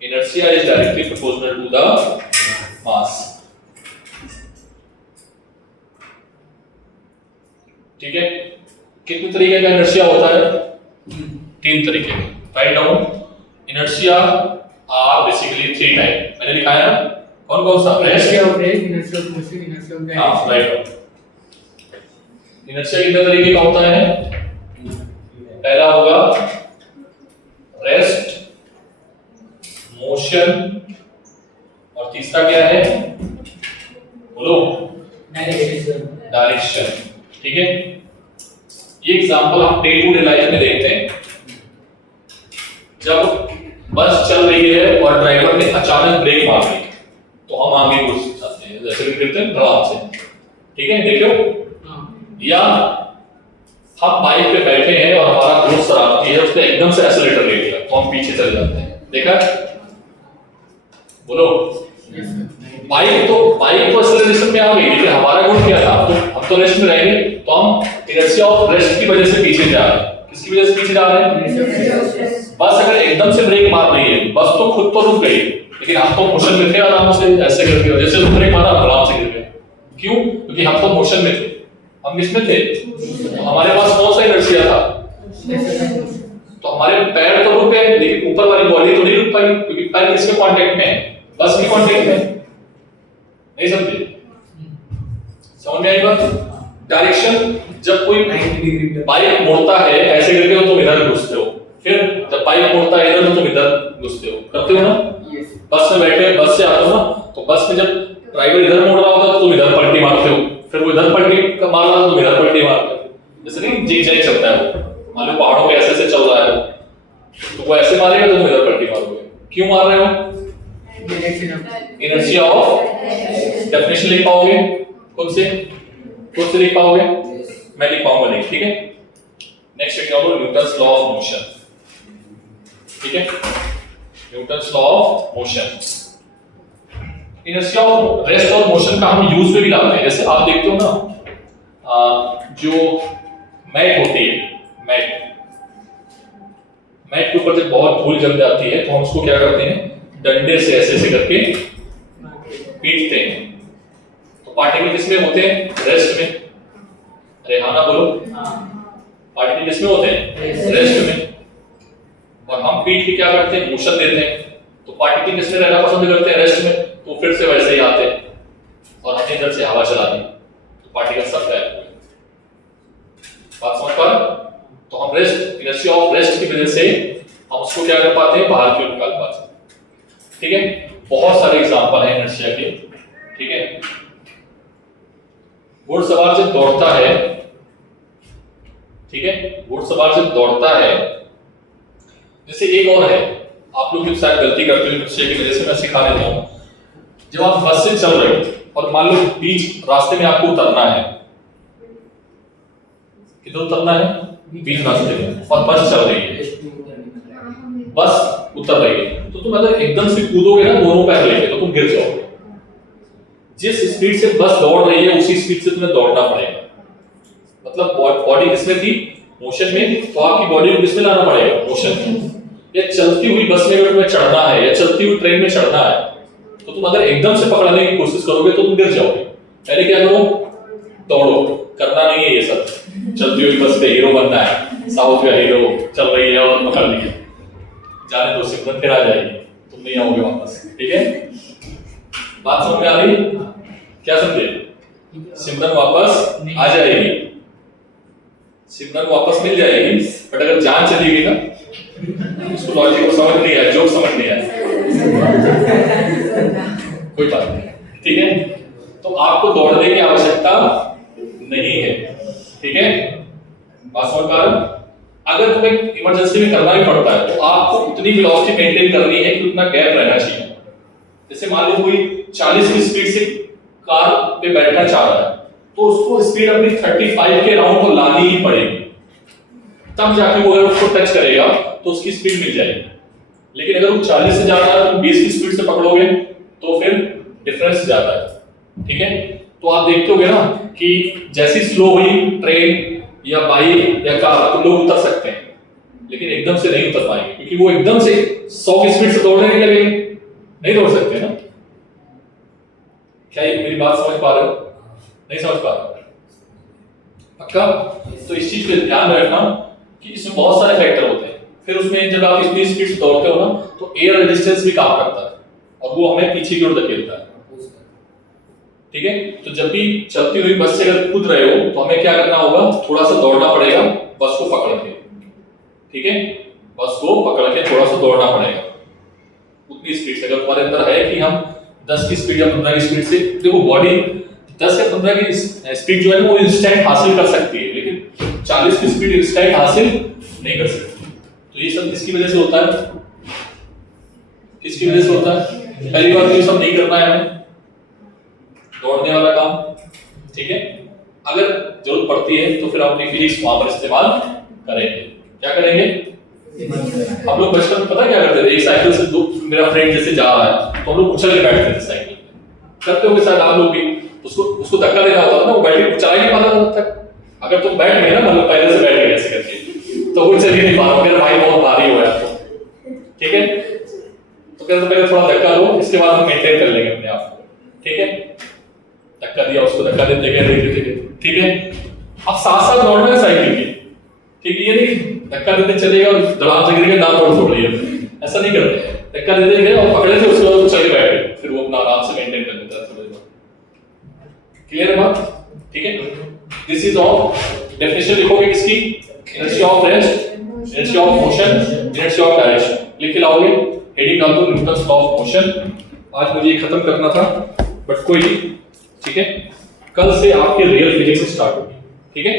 Inertia is directly proportional to the mass. ठीक है, कितने तरीके का इनर्शिया होता है? 3 तरीके का। Right down. Inertia are basically 3 type, मैंने दिखाया ना। कौन कौन सा? inertia of rest, inertia of motion, inertia of direction। हाँ राइट। इनर्शिया कितने तरीके का होता है? पहला होगा रेस्ट, मोशन, और तीसरा क्या है? बोलो। डायरेक्शन। ठीक है, ये एग्जांपल हम डे टू डे लाइफ में देखते हैं। जब बस चल रही है और ड्राइवर ने अचानक ब्रेक मार दी तो हम आगे घुस जाते हैं, जैसे कि करते हैं आराम से। ठीक है, देखो। या हम बाइक पे बैठे हैं और हमारा दोस्त शरारती है, उसने एकदम से एक्सीलरेटर ले लिया तो हम पीछे चले जाते हैं। देखा? बोलो। बाइक तो एक्सीलरेशन में आ गई, लेकिन हमारा गुण क्या था? हम तो रेस्ट में रहेंगे, तो हम इनर्शिया ऑफ रेस्ट की वजह से पीछे जा रहे हैं। किसकी वजह से पीछे जा रहे हैं? बस अगर एकदम से ब्रेक मार रही है, बस तो खुद तो रुक गई, लेकिन हम तो मोशन में थे आराम से, ऐसे करके जैसे तो ब्रेक मारा आराम से गिर गए। क्यों? क्योंकि हम तो मोशन में थे। हम किसमें थे? तो हमारे पास कौन सा इनर्शिया था? तो हमारे पैर तो रुक गए, लेकिन ऊपर वाली बॉडी तो नहीं रुक पाई, क्योंकि पैर किसके कांटेक्ट में है? बस के कांटेक्ट में। नहीं समझे? समझ में आई बात? डायरेक्शन, जब कोई बाइक मोड़ता है ऐसे करके तो तुम इधर घुसते हो, फिर जब बाइक मोड़ता है इधर तो तुम इधर घुसते हो, करते हो ना? बस में बैठे, बस से आते हो ना, तो बस में जब ड्राइवर इधर मोड़ रहा होता है तो तुम इधर पलटी मारते हो, फिर वो इधर पलटी मार रहा है तो तुम इधर पलटी मारते हो। जैसे नहीं जी जय चलता है वो, मान लो पहाड़ों पे ऐसे ऐसे चल रहा है तो वो ऐसे मारेगा तो तुम इधर पलटी मारोगे। क्यों मार रहे हो? इनर्शिया ऑफ, डेफिनेशन लिख पाओगे? खुद से लिख पाओगे? मैं लिख पाऊंगा नहीं। ठीक है, next example, Newton's law of motion. ठीक है, Newton's law of motion. Inertia of rest और मोशन का हम यूज में भी लाते हैं। जैसे आप देखते हो ना, जो मैट होती है, मैट के ऊपर जब बहुत धूल जम जाती है तो हम उसको क्या करते हैं? डंडे से ऐसे ऐसे करके पीटते हैं। तो पार्टिकल किसमें होते हैं? रेस्ट में। अरे हाँ ना बोलो। पार्टिकल किसमें होते हैं? रेस्ट में। और हम पीट के क्या करते हैं? मोशन देते हैं। तो पार्टिकल किसमें रहना पसंद करते हैं? रेस्ट में। तो फिर से वैसे ही आते हैं और हमने इधर से हवा चला दी तो पार्टिकल सब गायब हो गए। बात समझ पा रहे? तो हम रेस्ट, इनर्शिया ऑफ रेस्ट की वजह से हम उसको क्या कर पाते हैं? बाहर क्यों निकाल पाते हैं। ठीक है, बहुत सारे एग्जांपल हैं इनर्शिया के। ठीक है, घुड़सवार जब दौड़ता है, ठीक है, घुड़सवार जब दौड़ता है, जैसे एक और है, आप लोग शायद गलती करते हो इनर्शिया की वजह से, मैं सिखा देता हूं। जब आप बस से चल रहे हो और मान लो बीच रास्ते में आपको उतरना है, किधर उतरना है? बीच रास्ते में, और बस चल रही है, बस उतर रही है, तो तुम अगर एकदम से कूदोगे ना दोनों पैर लेके तो तुम गिर जाओगे। जिस स्पीड से बस दौड़ रही है उसी स्पीड से तुम्हें दौड़ना पड़ेगा। मतलब बॉडी किसमें थी? मोशन में, तो आपकी बॉडी को किसमें लाना पड़ेगा? मोशन में। या चलती हुई बस में अगर तुम्हें चढ़ना है या चलती हुई ट्रेन में चढ़ना है तो तुम अगर एकदम से पकड़ने की कोशिश करोगे तो तुम गिर जाओगे। पहले क्या करो? दौड़ो। करना नहीं है ये सब, चलती हुई बस पे हीरो बनना है, साउथ का हीरो चल रही है और पकड़ लिया, जाने दो, सिमरन फिर आ जाएगी, तुम नहीं आओगे वापस। ठीक है, बात समझ में आ रही? क्या समझे? सिमरन वापस आ जाएगी, सिमरन वापस मिल जाएगी, बट अगर जान चली गई ना, उसको लॉजिक को समझ नहीं आया, जोक समझ नहीं आया, कोई बात नहीं। ठीक है, तो आपको दौड़ने की आवश्यकता नहीं है। ठीक है, बात समझ पा रहे? अगर तुम्हें इमरजेंसी में करना भी पड़ता है तो आपको उतनी वेलोसिटी मेंटेन करनी है कि उतना गैप रहना चाहिए। जैसे मान लो कोई 40 की स्पीड से कार पे बैठना चाह रहा है तो उसको स्पीड अपनी 35 के राउंड को लानी ही पड़ेगी, तब जाके वो अगर उसको टच करेगा तो उसकी स्पीड मिल जाएगी। लेकिन अगर वो 40 से ज्यादा है तो 20 की स्पीड से पकड़ोगे तो फिर डिफरेंस ज्यादा है, ठीक है। तो आप देखते होगे ना कि जैसी स्लो हुई ट्रेन या बाइक या कार तो लोग उतर सकते हैं, लेकिन एकदम से नहीं उतर पाएंगे, क्योंकि वो एकदम से 100 की स्पीड से दौड़ने नहीं लगेंगे, नहीं दौड़ सकते ना। क्या ये मेरी बात समझ पा रहे हो? नहीं समझ पा रहे? पक्का? तो इस चीज पे ध्यान रखना कि इसमें बहुत सारे फैक्टर होते हैं। फिर उसमें जब आप इतनी स्पीड से दौड़ते हो ना तो एयर रेजिस्टेंस भी काम करता है और वो हमें पीछे की ओर धकेलता है, ठीक है। तो जब भी चलती हुई बस से अगर कूद रहे हो तो हमें क्या करना होगा, थोड़ा सा दौड़ना पड़ेगा बस को पकड़ के, ठीक है। बस को पकड़ के थोड़ा सा दौड़ना पड़ेगा उतनी स्पीड से। अगर तुम्हारे अंदर है कि हम 10 की स्पीड या 15 की स्पीड से, देखो बॉडी 10 या 15 की स्पीड जो है वो इंस्टेंट हासिल कर सकती है, लेकिन 40 की स्पीड इंस्टेंट हासिल नहीं कर सकती। तो ये सब किसकी वजह से होता है? किसकी वजह से होता है? पहली बात तो ये सब नहीं करना है हमें, दौड़ने वाला काम, ठीक है। अगर जरूरत पड़ती है तो फिर अपनी फिजिक्स वहां पर इस्तेमाल करेंगे। क्या करेंगे? हम लोग बचपन में पता क्या करते थे, एक साइकिल से दो मेरा फ्रेंड जैसे जा रहा है तो हम लोग उछल के बैठते थे साइकिल पे, करते होंगे शायद आप लोग भी। उसको धक्का देना होता था ना, वो बैठ चला ही नहीं पाता तब तक। अगर तुम बैठ गए ना, मतलब पहले से बैठ गए ऐसे करके, तो वो चल ही नहीं पा रहा, मेरा भाई बहुत भारी हो गया, ठीक है। तो कहते पहले थोड़ा धक्का दो, इसके बाद हम मेंटेन कर लेंगे अपने आप को, ठीक है। धक्का दिया, उसको धक्का देते गए, ठीक है। अब साथ साथ दौड़ना है साइकिल के, ठीक है। ये नहीं धक्का देते चलेगा और धड़ाम से गिरेगा, दांत तोड़ रही है, ऐसा नहीं करते। धक्का देते गए और पकड़े थे, उसके बाद चले बैठे, फिर वो अपना आराम से मेंटेन कर लेता है थोड़ी देर। क्लियर है बात? ठीक है। दिस इज ऑफ डेफिनेशन लिखोगे किसकी? Inertia of rest, inertia of motion, inertia of direction लिख के लाओगे। हेडिंग डाल दो न्यूटन्स लॉ ऑफ मोशन। आज मुझे ये खत्म करना था बट कोई नहीं, ठीक है। कल से आपके रियल फिजिक्स स्टार्ट होगी, ठीक है।